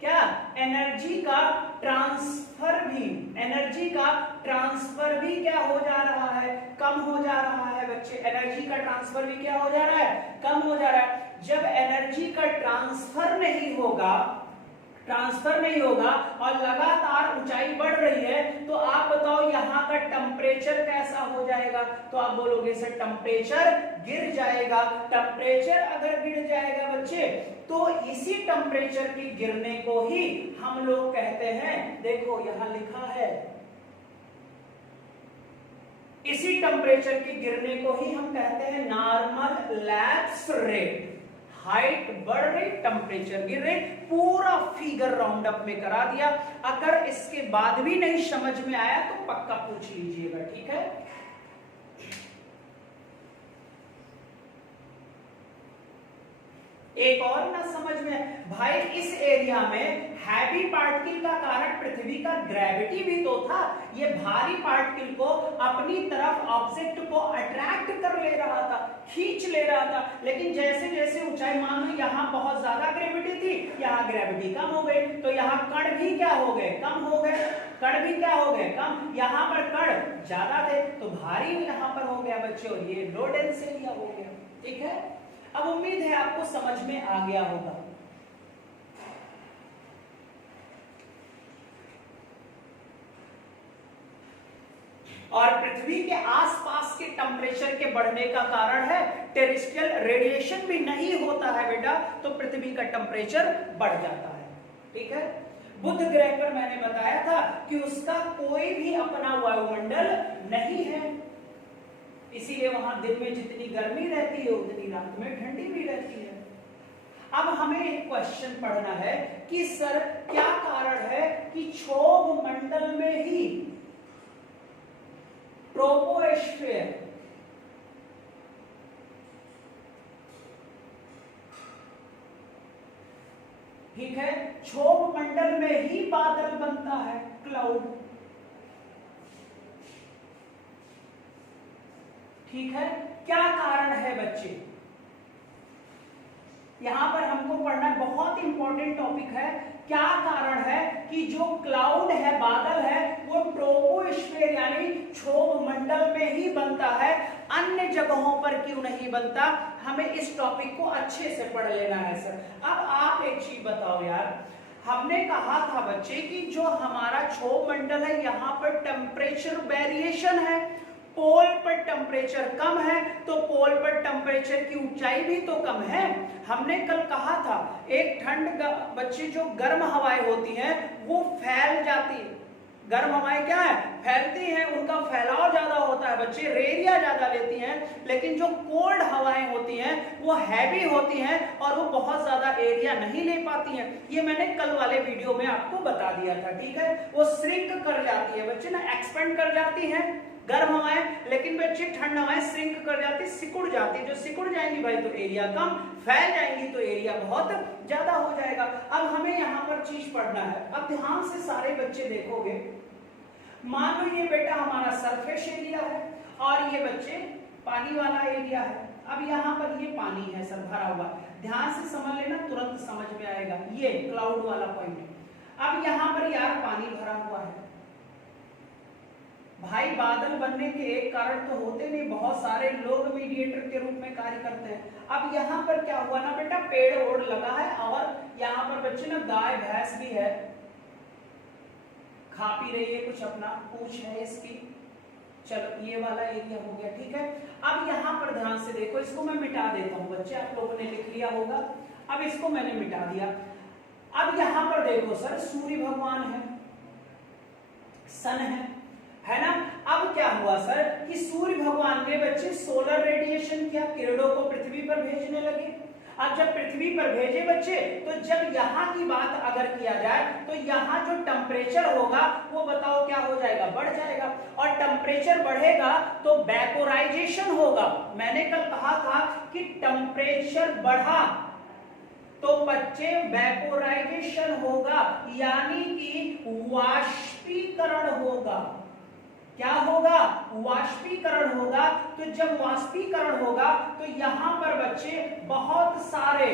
क्या, एनर्जी का ट्रांसफर भी, एनर्जी का ट्रांसफर भी क्या हो जा रहा है? कम हो जा रहा है बच्चे। एनर्जी का ट्रांसफर भी क्या हो जा रहा है? कम हो जा रहा है। जब एनर्जी का ट्रांसफर नहीं होगा, ट्रांसफर नहीं होगा और लगातार ऊंचाई बढ़ रही है, तो आप बताओ यहाँ का टेम्परेचर कैसा हो जाएगा? तो आप बोलोगे सर टेम्परेचर गिर जाएगा। टेम्परेचर अगर गिर जाएगा बच्चे, तो इसी टेम्परेचर के गिरने को ही हम लोग कहते हैं, देखो यहां लिखा है, इसी टेम्परेचर के गिरने को ही हम कहते हैं नॉर्मल लैप्स रेट। हाइट बढ़ रही, टेम्परेचर गिर रही, पूरा फिगर राउंड अप में करा दिया। अगर इसके बाद भी नहीं समझ में आया तो पक्का पूछ लीजिएगा, ठीक है। एक और ना समझ में भाई, इस एरिया में हैवी पार्टिकल का कारण पृथ्वी का ग्रेविटी भी तो था। ये भारी पार्टिकल को अपनी तरफ ऑब्जेक्ट को अट्रैक्ट कर ले रहा था, खींच ले रहा था। लेकिन जैसे जैसे ऊंचाई, मान लो यहाँ बहुत ज्यादा ग्रेविटी थी, यहाँ ग्रेविटी कम हो गई, तो यहाँ कण भी क्या हो गए? कम हो गए। कण भी क्या हो गए? कम। यहाँ पर कण ज्यादा थे तो भारी यहाँ पर हो गया बच्चे, और ये लो डेंस एरिया हो गया, ठीक है। अब उम्मीद है आपको समझ में आ गया होगा। और पृथ्वी के आसपास के टेम्परेचर के बढ़ने का कारण है टेरेस्ट्रियल रेडिएशन भी नहीं होता है बेटा, तो पृथ्वी का टेम्परेचर बढ़ जाता है, ठीक है। बुध ग्रह पर मैंने बताया था कि उसका कोई भी अपना वायुमंडल नहीं है, इसीलिए वहां दिन में जितनी गर्मी रहती है उतनी रात में ठंडी भी रहती है। अब हमें एक क्वेश्चन पढ़ना है कि सर क्या कारण है कि क्षोभ मंडल में ही ट्रोपोस्फीयर, ठीक है, क्षोभ मंडल में ही बादल बनता है, क्लाउड, ठीक है। क्या कारण है बच्चे? यहां पर हमको पढ़ना बहुत इंपॉर्टेंट टॉपिक है। क्या कारण है कि जो क्लाउड है, बादल है, वो ट्रोपोस्फीयर यानी क्षोभ मंडल में ही बनता है, अन्य जगहों पर क्यों नहीं बनता? हमें इस टॉपिक को अच्छे से पढ़ लेना है सर। अब आप एक चीज बताओ यार, हमने कहा था बच्चे कि जो हमारा क्षोभ मंडल है, यहाँ पर टेम्परेचर वेरिएशन है, पोल पर टेम्परेचर कम है तो पोल पर टेम्परेचर की ऊंचाई भी तो कम है। हमने कल कहा था एक ठंड बच्चे जो गर्म हवाएं होती हैं वो फैल जाती है, गर्म हवाएं क्या है, फैलती हैं, उनका फैलाव ज्यादा होता है बच्चे, एरिया ज्यादा लेती हैं। लेकिन जो कोल्ड हवाएं होती हैं वो हैवी होती हैं और वो बहुत ज्यादा एरिया नहीं ले पाती हैं। ये मैंने कल वाले वीडियो में आपको बता दिया था, ठीक है। वो श्रिंक कर जाती है बच्चे ना, एक्सपेंड कर जाती हैं गर्म हवाएं, लेकिन बच्चे ठंड हवाएं श्रिंक कर जाती, सिकुड़ जाती। जो सिकुड़ जाएंगी भाई तो एरिया कम, फैल जाएंगी तो एरिया बहुत ज्यादा हो जाएगा। अब हमें यहाँ पर चीज पढ़ना है। अब ध्यान से सारे बच्चे देखोगे, मान लो ये बेटा हमारा सरफेस एरिया है और ये बच्चे पानी वाला एरिया है। अब यहाँ पर ये पानी है सर भरा हुआ, ध्यान से समझ लेना, तुरंत समझ में आएगा। ये क्लाउड वाला पॉइंट है। अब यहाँ पर यार पानी भरा हुआ है भाई, बादल बनने के एक कारण तो होते नहीं, बहुत सारे लोग मीडिएटर के रूप में कार्य करते हैं। अब यहाँ पर क्या हुआ ना बेटा, पेड़ ओड़ लगा है और यहाँ पर बच्चे ना गाय भैंस भी है, खा पी रही है कुछ, अपना पूछ है इसकी। चलो ये वाला एरिया हो गया, ठीक है। अब यहाँ पर ध्यान से देखो, इसको मैं मिटा देता हूँ बच्चे, आप लोगों ने लिख लिया होगा। अब इसको मैंने मिटा दिया। अब यहाँ पर देखो सर, सूर्य भगवान है, सन है ना। अब क्या हुआ सर कि सूर्य भगवान ने बच्चे सोलर रेडिएशन किया, किरणों को पृथ्वी पर भेजने लगे। अब जब पृथ्वी पर भेजे बच्चे, तो जब यहाँ की बात अगर किया जाए तो यहाँ जो टेम्परेचर होगा वो बताओ क्या हो जाएगा, बढ़ जाएगा। और टेम्परेचर बढ़ेगा तो वेपोराइजेशन होगा। मैंने कल कहा था कि टेम्परेचर बढ़ा तो बच्चे वेपोराइजेशन होगा, यानी कि वाष्पीकरण होगा। क्या होगा, वाष्पीकरण होगा। तो जब वाष्पीकरण होगा तो यहाँ पर बच्चे बहुत सारे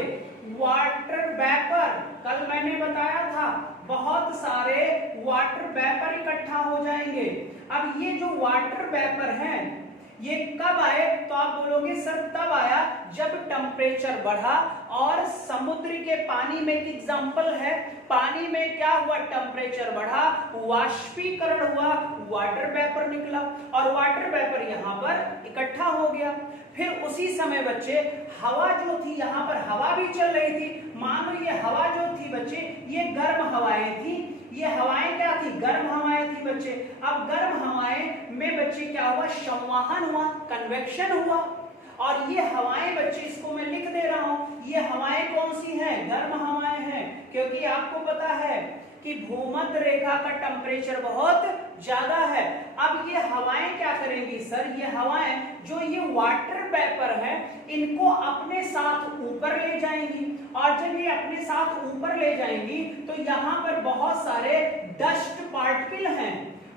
वाटर वेपर, कल मैंने बताया था, बहुत सारे वाटर वेपर इकट्ठा हो जाएंगे। अब ये जो वाटर वेपर हैं ये कब आए, तो आप बोलोगे सर तब आया जब टेम्परेचर बढ़ा और समुद्र के पानी में एक एग्जांपल है, पानी में क्या हुआ, टेम्परेचर बढ़ा, वाष्पीकरण हुआ, वाटर वेपर निकला और वाटर वेपर यहाँ पर इकट्ठा हो गया। फिर उसी समय बच्चे हवा जो थी, यहाँ पर हवा भी चल रही थी। मान लो ये हवा जो थी बच्चे, ये गर्म हवाएं थी, ये हवाएं क्या थी, गर्म हवाएं थी बच्चे। अब गर्म हवाएं में बच्चे क्या हुआ, संवहन हुआ, कन्वेक्शन हुआ। और ये हवाएं बच्चे, इसको मैं लिख दे रहा हूं, ये हवाएं कौन सी हैं, गर्म हवाएं हैं, क्योंकि आपको पता है कि भूमध्य रेखा का टेम्परेचर बहुत ज्यादा है। अब ये हवाएं क्या करेंगी सर, ये हवाएं जो ये वाटर वेपर है इनको अपने साथ ऊपर ले जाएंगी, और जब ये अपने साथ ऊपर ले जाएंगी तो यहाँ पर बहुत सारे डस्ट पार्टिकल हैं,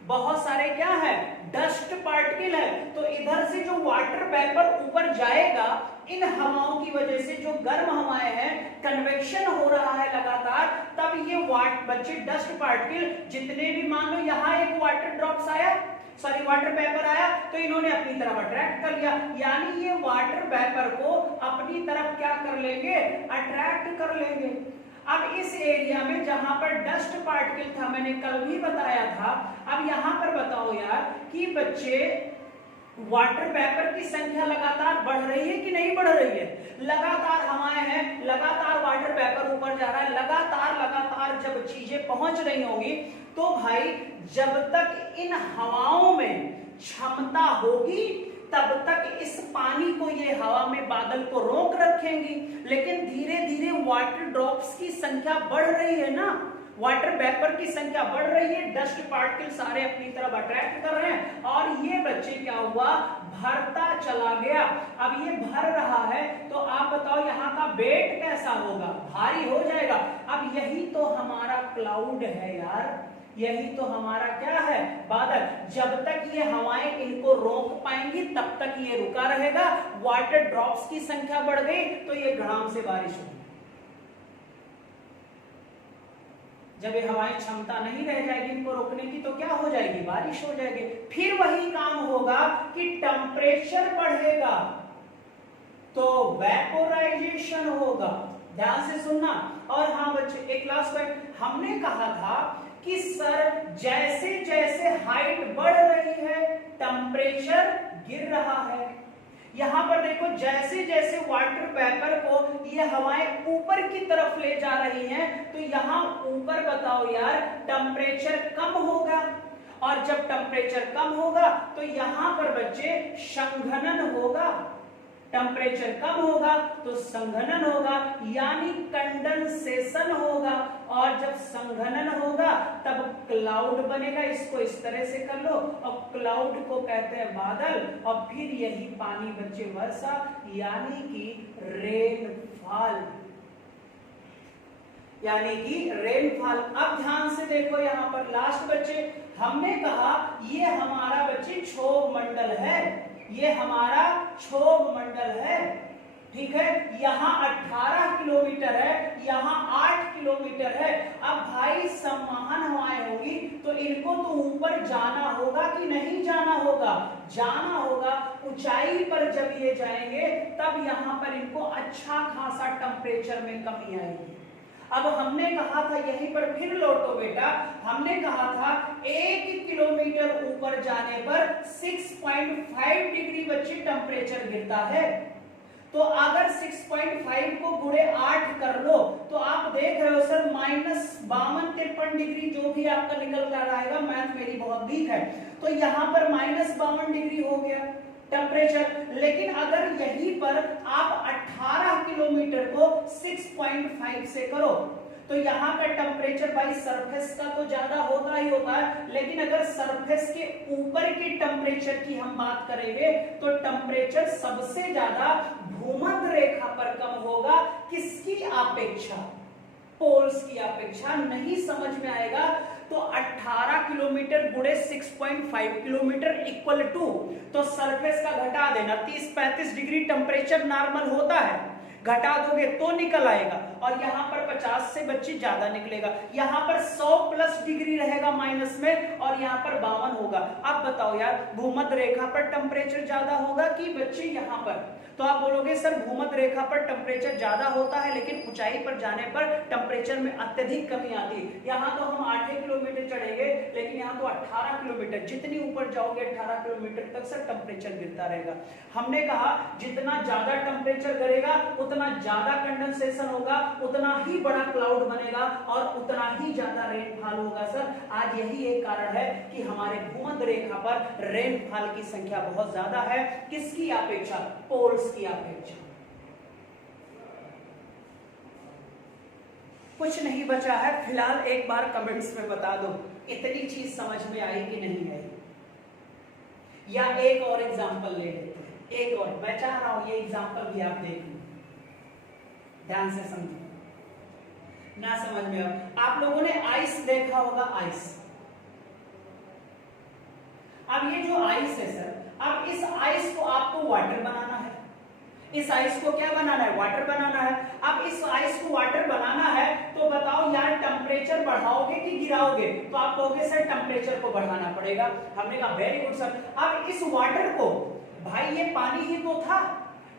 बहुत सारे क्या है, डस्ट पार्टिकल है। तो इधर से जो वाटर वेपर ऊपर जाएगा, इन हवाओं की वजह से जो गर्म हवाएं हैं, कन्वेक्शन हो रहा है लगातार, तब ये बच्चे डस्ट पार्टिकल जितने भी, मान लो यहाँ एक वाटर ड्रॉप्स आया, सॉरी वाटर वेपर आया, तो इन्होंने अपनी तरफ अट्रैक्ट कर लिया, यानी ये वाटर वेपर को अपनी तरफ क्या कर लेंगे, अट्रैक्ट कर लेंगे। अब इस एरिया में जहां पर डस्ट पार्टिकल था, मैंने कल भी बताया था, अब यहां पर बताओ यार कि बच्चे वाटर वेपर की संख्या लगातार बढ़ रही है कि नहीं बढ़ रही है, लगातार हवाएं हैं, लगातार वाटर वेपर ऊपर जा रहा है, लगातार जब चीजें पहुंच रही होंगी तो भाई जब तक इन हवाओं में क्षमता होगी तब तक इस पानी को, ये हवा में बादल को रोक रखेंगी। लेकिन धीरे धीरे वाटर ड्रॉप्स की संख्या बढ़ रही है ना, वाटर वेपर की संख्या बढ़ रही है, डस्ट पार्टिकल सारे अपनी तरफ अट्रैक्ट कर रहे हैं, और ये बच्चे क्या हुआ, भरता चला गया। अब ये भर रहा है तो आप बताओ यहाँ का वेट कैसा होगा, भारी हो जाएगा। अब यही तो हमारा क्लाउड है यार, यही तो हमारा क्या है, बादल। जब तक ये हवाएं इनको रोक पाएंगी तब तक ये रुका रहेगा, वाटर ड्रॉप्स की संख्या बढ़ गई तो ये घड़ाम से बारिश होगी। जब ये हवाएं क्षमता नहीं रह जाएगी इनको रोकने की तो क्या हो जाएगी, बारिश हो जाएगी। फिर वही काम होगा कि टेम्परेचर बढ़ेगा तो वेपोराइजेशन होगा। ध्यान से सुनना। और हाँ बच्चे, एक लास्ट पॉइंट, हमने कहा था कि सर जैसे जैसे हाइट बढ़ रही है टेम्परेचर गिर रहा है, यहाँ पर देखो जैसे जैसे वाटर वेपर को ये हवाएं ऊपर की तरफ ले जा रही हैं, तो यहाँ ऊपर बताओ यार टेम्परेचर कम होगा, और जब टेम्परेचर कम होगा तो यहाँ पर बच्चे संघनन होगा। टेम्परेचर कम होगा तो संघनन होगा, यानी कंडेंसेशन होगा, और जब संघनन होगा तब क्लाउड बनेगा। इसको इस तरह से कर लो, और क्लाउड को कहते हैं बादल, और फिर यही पानी बच्चे वर्षा यानी कि रेनफॉल, यानी कि रेनफॉल। अब ध्यान से देखो यहाँ पर लास्ट बच्चे, हमने कहा ये हमारा बच्चे क्षोभ मंडल है, ये हमारा क्षोभ मंडल है, ठीक है। यहाँ 18 किलोमीटर है, यहाँ 8 किलोमीटर है। अब भाई सम्वहन हवाएं होगी तो इनको तो ऊपर जाना होगा कि नहीं जाना होगा? जाना होगा। ऊंचाई पर जब ये जाएंगे तब यहाँ पर इनको अच्छा खासा टेम्परेचर में कमी आएगी। अब हमने कहा था, यहीं पर फिर लौटो बेटा, हमने कहा था 1 किलोमीटर ऊपर जाने पर 6.5 डिग्री बच्चे टेम्परेचर गिरता है। तो अगर 6.5 को गुणे 8 कर लो तो आप देख रहे हो सर -52-53 डिग्री जो भी आपका निकल कर आएगा। मैथ मेरी बहुत वीक है, तो यहाँ पर -52 डिग्री हो गया टेम्परेचर। लेकिन अगर यहीं पर आप 18 किलोमीटर को 6.5 से करो तो यहाँ का टेम्परेचर भाई सरफेस का तो ज्यादा होता ही होता है, लेकिन अगर सरफेस के ऊपर के टेम्परेचर की हम बात करेंगे तो टेम्परेचर सबसे ज्यादा भूमध्य रेखा पर कम होगा। किसकी अपेक्षा? पोल्स की अपेक्षा। नहीं समझ में आएगा तो 18 किलोमीटर गुणे 6.5 किलोमीटर इक्वल टू, तो सरफेस का घटा देना, 30-35 डिग्री टेम्परेचर नॉर्मल होता है, घटा दोगे तो निकल आएगा, और यहाँ पर 50 से बच्चे ज्यादा निकलेगा। यहाँ पर 100+ डिग्री रहेगा माइनस में, और यहाँ पर 52 होगा। अब बताओ यार भूमध्य रेखा पर टेम्परेचर ज्यादा होगा कि बच्चे यहाँ पर? तो आप बोलोगे सर भूमध्य रेखा पर टेम्परेचर ज्यादा होता है, लेकिन ऊंचाई पर जाने पर टेम्परेचर में अत्यधिक कमी आती है। यहाँ तो हम 8 किलोमीटर चढ़ेंगे, लेकिन यहाँ तो 18 किलोमीटर, जितनी ऊपर जाओगे 18 किलोमीटर तक सर टेम्परेचर गिरता रहेगा। हमने कहा जितना ज्यादा टेम्परेचर गिरेगा उतना ज्यादा कंडेंसेशन होगा, उतना ही बड़ा क्लाउड बनेगा, और उतना ही ज्यादा रेनफॉल होगा। सर आज यही एक कारण है कि हमारे भूमध्य रेखा पर रेनफॉल की संख्या बहुत ज्यादा है। किसकी अपेक्षा? पोल्स की अपेक्षा। कुछ नहीं बचा है, फिलहाल एक बार कमेंट्स में बता दो इतनी चीज समझ में आई कि नहीं आई, या एक और एग्जांपल ले लेते हैं। एक और मैं चाह रहा हूं ये एग्जांपल भी आप देख लो, ध्यान से समझो। ना समझ में आप लोगों ने आइस देखा होगा, आइस। अब ये जो आइस है सर, अब इस आइस को आपको वाटर बनाना है। इस आइस को क्या बनाना है? वाटर बनाना है। अब इस आइस को वाटर बनाना है तो बताओ यार टेम्परेचर बढ़ाओगे कि गिराओगे? तो आप कहोगे सर टेम्परेचर को बढ़ाना पड़ेगा। हमने कहा वेरी गुड सर। अब इस वाटर को, भाई ये पानी ही तो था,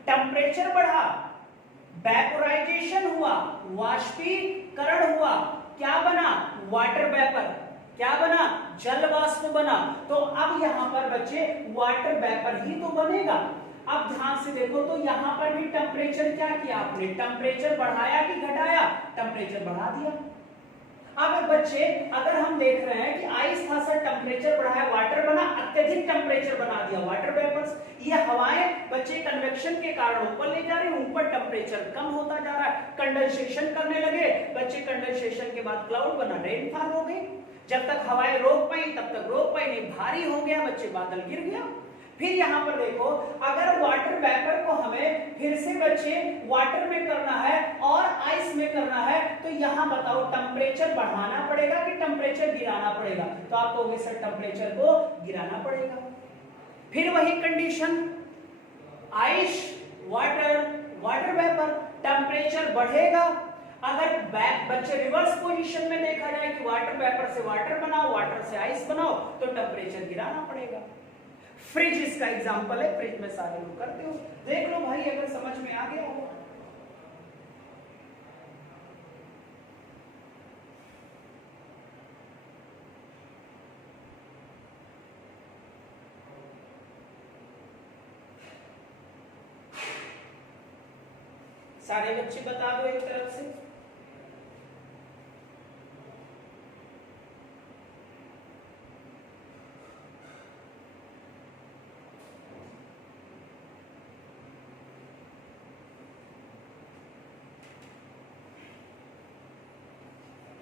टेम्परेचर बढ़ा, वेपोराइजेशन हुआ, वाष्पीकरण हुआ, क्या बना? Water vapour. क्या बना? जल वाष्प बना। तो अब यहां पर बच्चे वाटर वेपर ही तो बनेगा। अब ध्यान से देखो तो यहां पर भी टेम्परेचर क्या किया आपने? टेम्परेचर बढ़ाया कि घटाया? टेम्परेचर बढ़ा दिया। अब बच्चे अगर हम देख रहे हैं कि आइस था सर, टेम्परेचर बढ़ाया, वाटर बना, अत्यधिक टेम्परेचर बना दिया, वाटर वेपर्स। ये हवाएं बच्चे कन्वेक्शन के कारण ऊपर ले जा रहे हैं, ऊपर टेम्परेचर कम होता जा रहा है, कंडेंसेशन करने लगे बच्चे, कंडेंसेशन के बाद क्लाउड बना, रेनफॉल हो गई। जब तक हवाएं रोक पाई तब तक रोक पाई नहीं, भारी हो गया बच्चे, बादल गिर गया। फिर यहां पर देखो, अगर वाटर वेपर को हमें फिर से बच्चे वाटर में करना है और आइस में करना है तो यहां बताओ टेम्परेचर बढ़ाना पड़ेगा कि टेम्परेचर गिराना पड़ेगा? तो आप कहोगे सर टेम्परेचर को गिराना पड़ेगा। फिर वही condition, ice, water, water vapour, temperature बढ़ेगा। अगर बच्चे रिवर्स पोजीशन में देखा जाए कि वाटर वेपर से वाटर बनाओ, वाटर से आइस बनाओ, तो टेम्परेचर गिराना पड़ेगा। फ्रिज इसका एग्जांपल है, फ्रिज में सारे लोग करते हो, देख लो भाई अगर समझ में आ गया हो। सारे बच्चे बता दो एक तरफ से।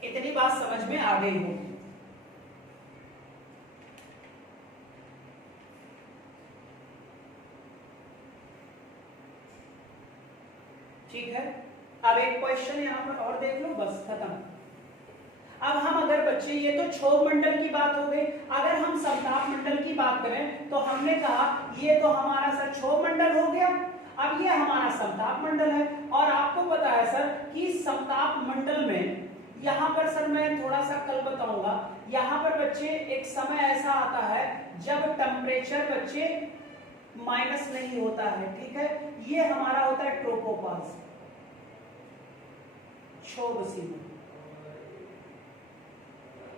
इतनी बात समझ में आ गई होगी। ठीक है, अब एक क्वेश्चन यहां पर और देख लो, बस खत्म। अब हम अगर बच्चे, ये तो क्षोभ मंडल की बात हो गई, अगर हम समताप मंडल की बात करें तो हमने कहा ये तो हमारा सर क्षोभ मंडल हो गया, अब ये हमारा समताप मंडल है। और आपको पता है सर कि समताप मंडल में यहाँ पर सर मैं थोड़ा सा कल बताऊंगा, यहाँ पर बच्चे एक समय ऐसा आता है जब टेम्परेचर बच्चे माइनस नहीं होता है, ठीक है, ये हमारा होता है ट्रोपोपॉज, क्षोभ सीमा।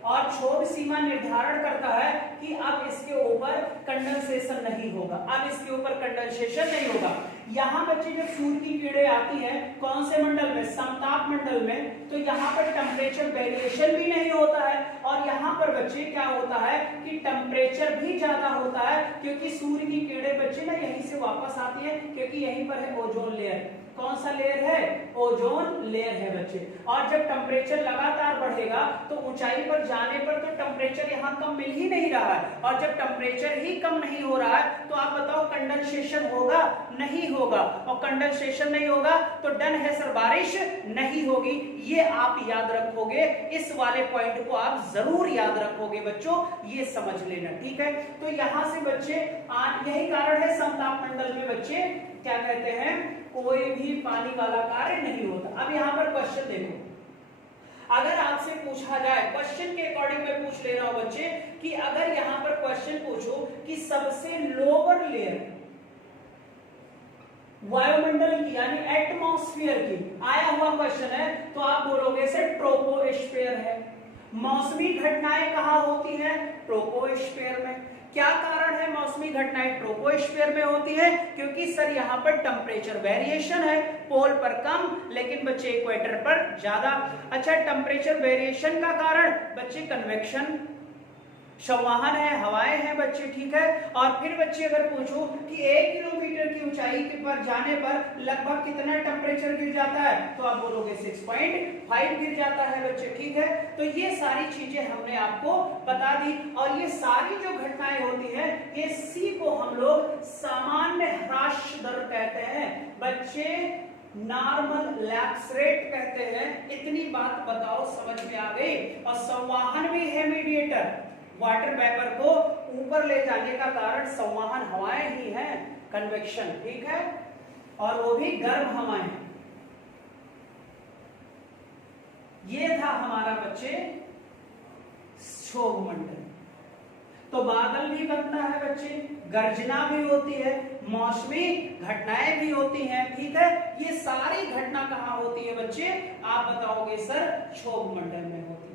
और क्षोभ सीमा निर्धारण करता है कि अब इसके ऊपर कंडेंसेशन नहीं होगा, अब इसके ऊपर कंडेंसेशन नहीं होगा। यहाँ बच्चे जब सूर्य की किरणें आती हैं कौन से मंडल में, समताप मंडल में, तो यहाँ पर टेम्परेचर वेरिएशन भी नहीं होता है। और यहाँ पर बच्चे क्या होता है कि टेम्परेचर भी ज्यादा होता है, क्योंकि सूर्य की किरणें बच्चे ना यहीं से वापस आती है, क्योंकि यहीं पर है ओजोन लेयर। कौन सा लेयर है, ओजोन लेयर है बच्चे। और जब टेम्परेचर लगातार बढ़ेगा तो ऊंचाई पर जाने पर तो टेम्परेचर यहाँ कम मिल ही नहीं रहा है, और जब टेम्परेचर ही कम नहीं हो रहा है तो आप बताओ कंडेंसेशन होगा, नहीं होगा। और कंडेंसेशन नहीं होगा तो डन है सर बारिश नहीं होगी। ये आप याद रखोगे, इस वाले पॉइंट को आप जरूर याद रखोगे बच्चों, ये समझ लेना, ठीक है। तो यहाँ से बच्चे यही कारण है समताप मंडल में बच्चे क्या कहते हैं, कोई भी पानी वाला कार्य नहीं होता। अब यहाँ पर क्वेश्चन देखो, अगर आपसे पूछा जाए, क्वेश्चन के अकॉर्डिंग मैं पूछ ले रहा हूं बच्चे, कि अगर यहाँ पर क्वेश्चन पूछो कि सबसे लोअर लेयर वायुमंडल की यानी एटमॉस्फेयर की आया हुआ क्वेश्चन है, तो आप बोलोगे सर ट्रोपोस्फेयर है। मौसमी घटनाएं कहाँ होती हैं, ट्रोपोस्फेयर में। क्या कारण है मौसमी घटनाएं ट्रोपोस्फेयर में होती है, क्योंकि सर यहाँ पर टेम्परेचर वेरिएशन है, पोल पर कम लेकिन बच्चे इक्वेटर पर ज्यादा। अच्छा, टेम्परेचर वेरिएशन का कारण बच्चे कन्वेक्शन, संवहन है, हवाएं हैं बच्चे, ठीक है। और फिर बच्चे अगर पूछो कि 1 किलोमीटर की ऊंचाई पर जाने पर लगभग कितना टेम्परेचर गिर जाता है, तो आप बोलोगे 6.5 गिर जाता है बच्चे, ठीक है। तो ये सारी चीजें हमने आपको बता दी, और ये सारी जो घटनाएं होती हैं, ये सी को हम लोग सामान्य ह्रास दर कहते हैं बच्चे, नॉर्मल लैप्स रेट कहते हैं। इतनी बात बताओ समझ में आ गई। और संवहन भी है मीडिएटर, वाटर वेपर को ऊपर ले जाने का कारण संवहन हवाएं ही हैं, कन्वेक्शन, ठीक है, और वो भी गर्म हवाएं। ये था हमारा बच्चे क्षोभ मंडल। तो बादल भी बनता है बच्चे, गर्जना भी होती है, मौसमी घटनाएं भी होती हैं, ठीक है। ये सारी घटना कहाँ होती है बच्चे, आप बताओगे सर क्षोभ मंडल में होती है।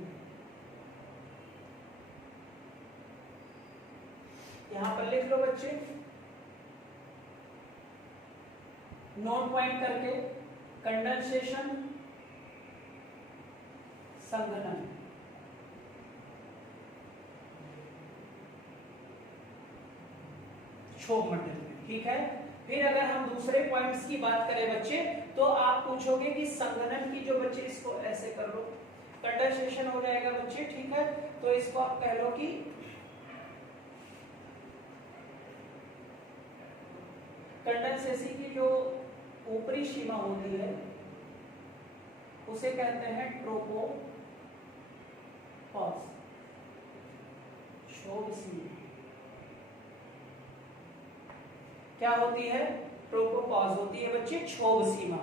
यहां पर लिख लो बच्चे, नोट पॉइंट करके, कंडेंसेशन, संघनन। क्षोभ मंडल में, ठीक है। फिर अगर हम दूसरे पॉइंट्स की बात करें बच्चे, तो आप पूछोगे कि संघनन की जो बच्चे, इसको ऐसे कर लो, कंडेंसेशन हो जाएगा बच्चे, ठीक है। तो इसको आप कह लो कि कंडेंसेशन की जो ऊपरी सीमा होती है उसे कहते हैं ट्रोपोपॉज, क्षोभ सीमा। क्या होती है, ट्रोपोपॉज होती है बच्चे क्षोभ सीमा।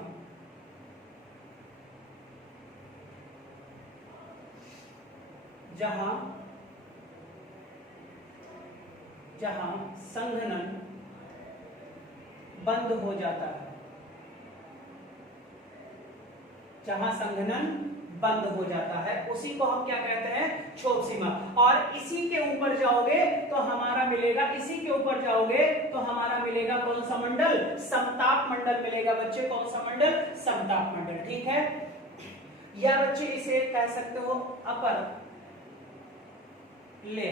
जहां जहां संघनन बंद हो जाता है, जहां संघनन बंद हो जाता है उसी को हम क्या कहते हैं, क्षोभ सीमा। और इसी के ऊपर जाओगे तो हमारा मिलेगा, इसी के ऊपर जाओगे तो हमारा मिलेगा कौन सा मंडल, समताप मंडल मिलेगा बच्चे। कौन सा मंडल, समताप मंडल। ठीक है, या बच्चे इसे कह सकते हो अपर ले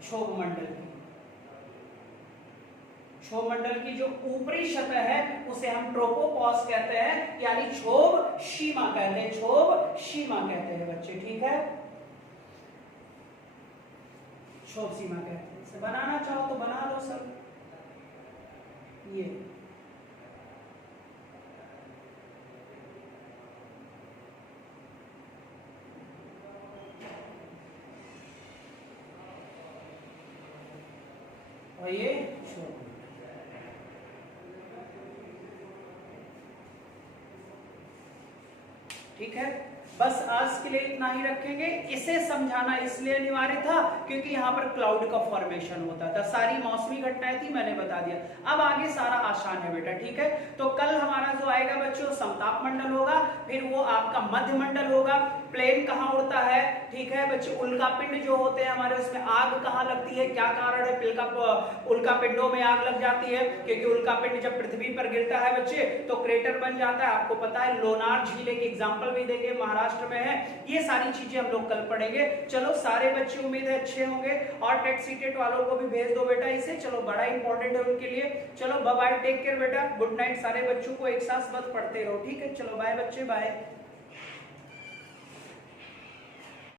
क्षोभ मंडल। क्षोभ मंडल की जो ऊपरी सतह है उसे हम ट्रोपोपॉज कहते हैं, यानी क्षोभ सीमा कहते हैं, क्षोभ सीमा कहते हैं बच्चे। ठीक है, क्षोभ सीमा कहते हैं। इसे बनाना चाहो तो बना लो सब। ये और ये क्षोभ। ठीक है, बस आज के लिए इतना ही रखेंगे। इसे समझाना इसलिए अनिवार्य था क्योंकि यहाँ पर क्लाउड का फॉर्मेशन होता था, सारी मौसमी घटनाएं थी, मैंने बता दिया। अब आगे सारा आसान है बेटा। ठीक है, तो कल हमारा जो आएगा बच्चों समताप मंडल होगा, फिर वो आपका मध्य मंडल होगा। प्लेन कहाँ उड़ता है, ठीक है बच्चे, उल्का पिंड जो होते हैं हमारे, उसमें आग कहाँ लगती है, क्या कारण है उल्का पिंडों में आग लग जाती है, क्योंकि उल्का पिंड जब पृथ्वी पर गिरता है बच्चे तो क्रेटर बन जाता है। आपको पता है, लोनार झील एक एग्जाम्पल भी देंगे, महाराष्ट्र में है। ये सारी चीजें हम लोग कल पढ़ेंगे। चलो सारे बच्चे उम्मीद है अच्छे होंगे, और टेट सीटेट वालों को भी भेज दो बेटा इसे, चलो बड़ा इंपॉर्टेंट है उनके लिए। चलो बाय बाय, टेक केयर बेटा, गुड नाइट। सारे बच्चों को एक साथ बस पढ़ते रहो। ठीक है, चलो बाय बच्चे, बाय।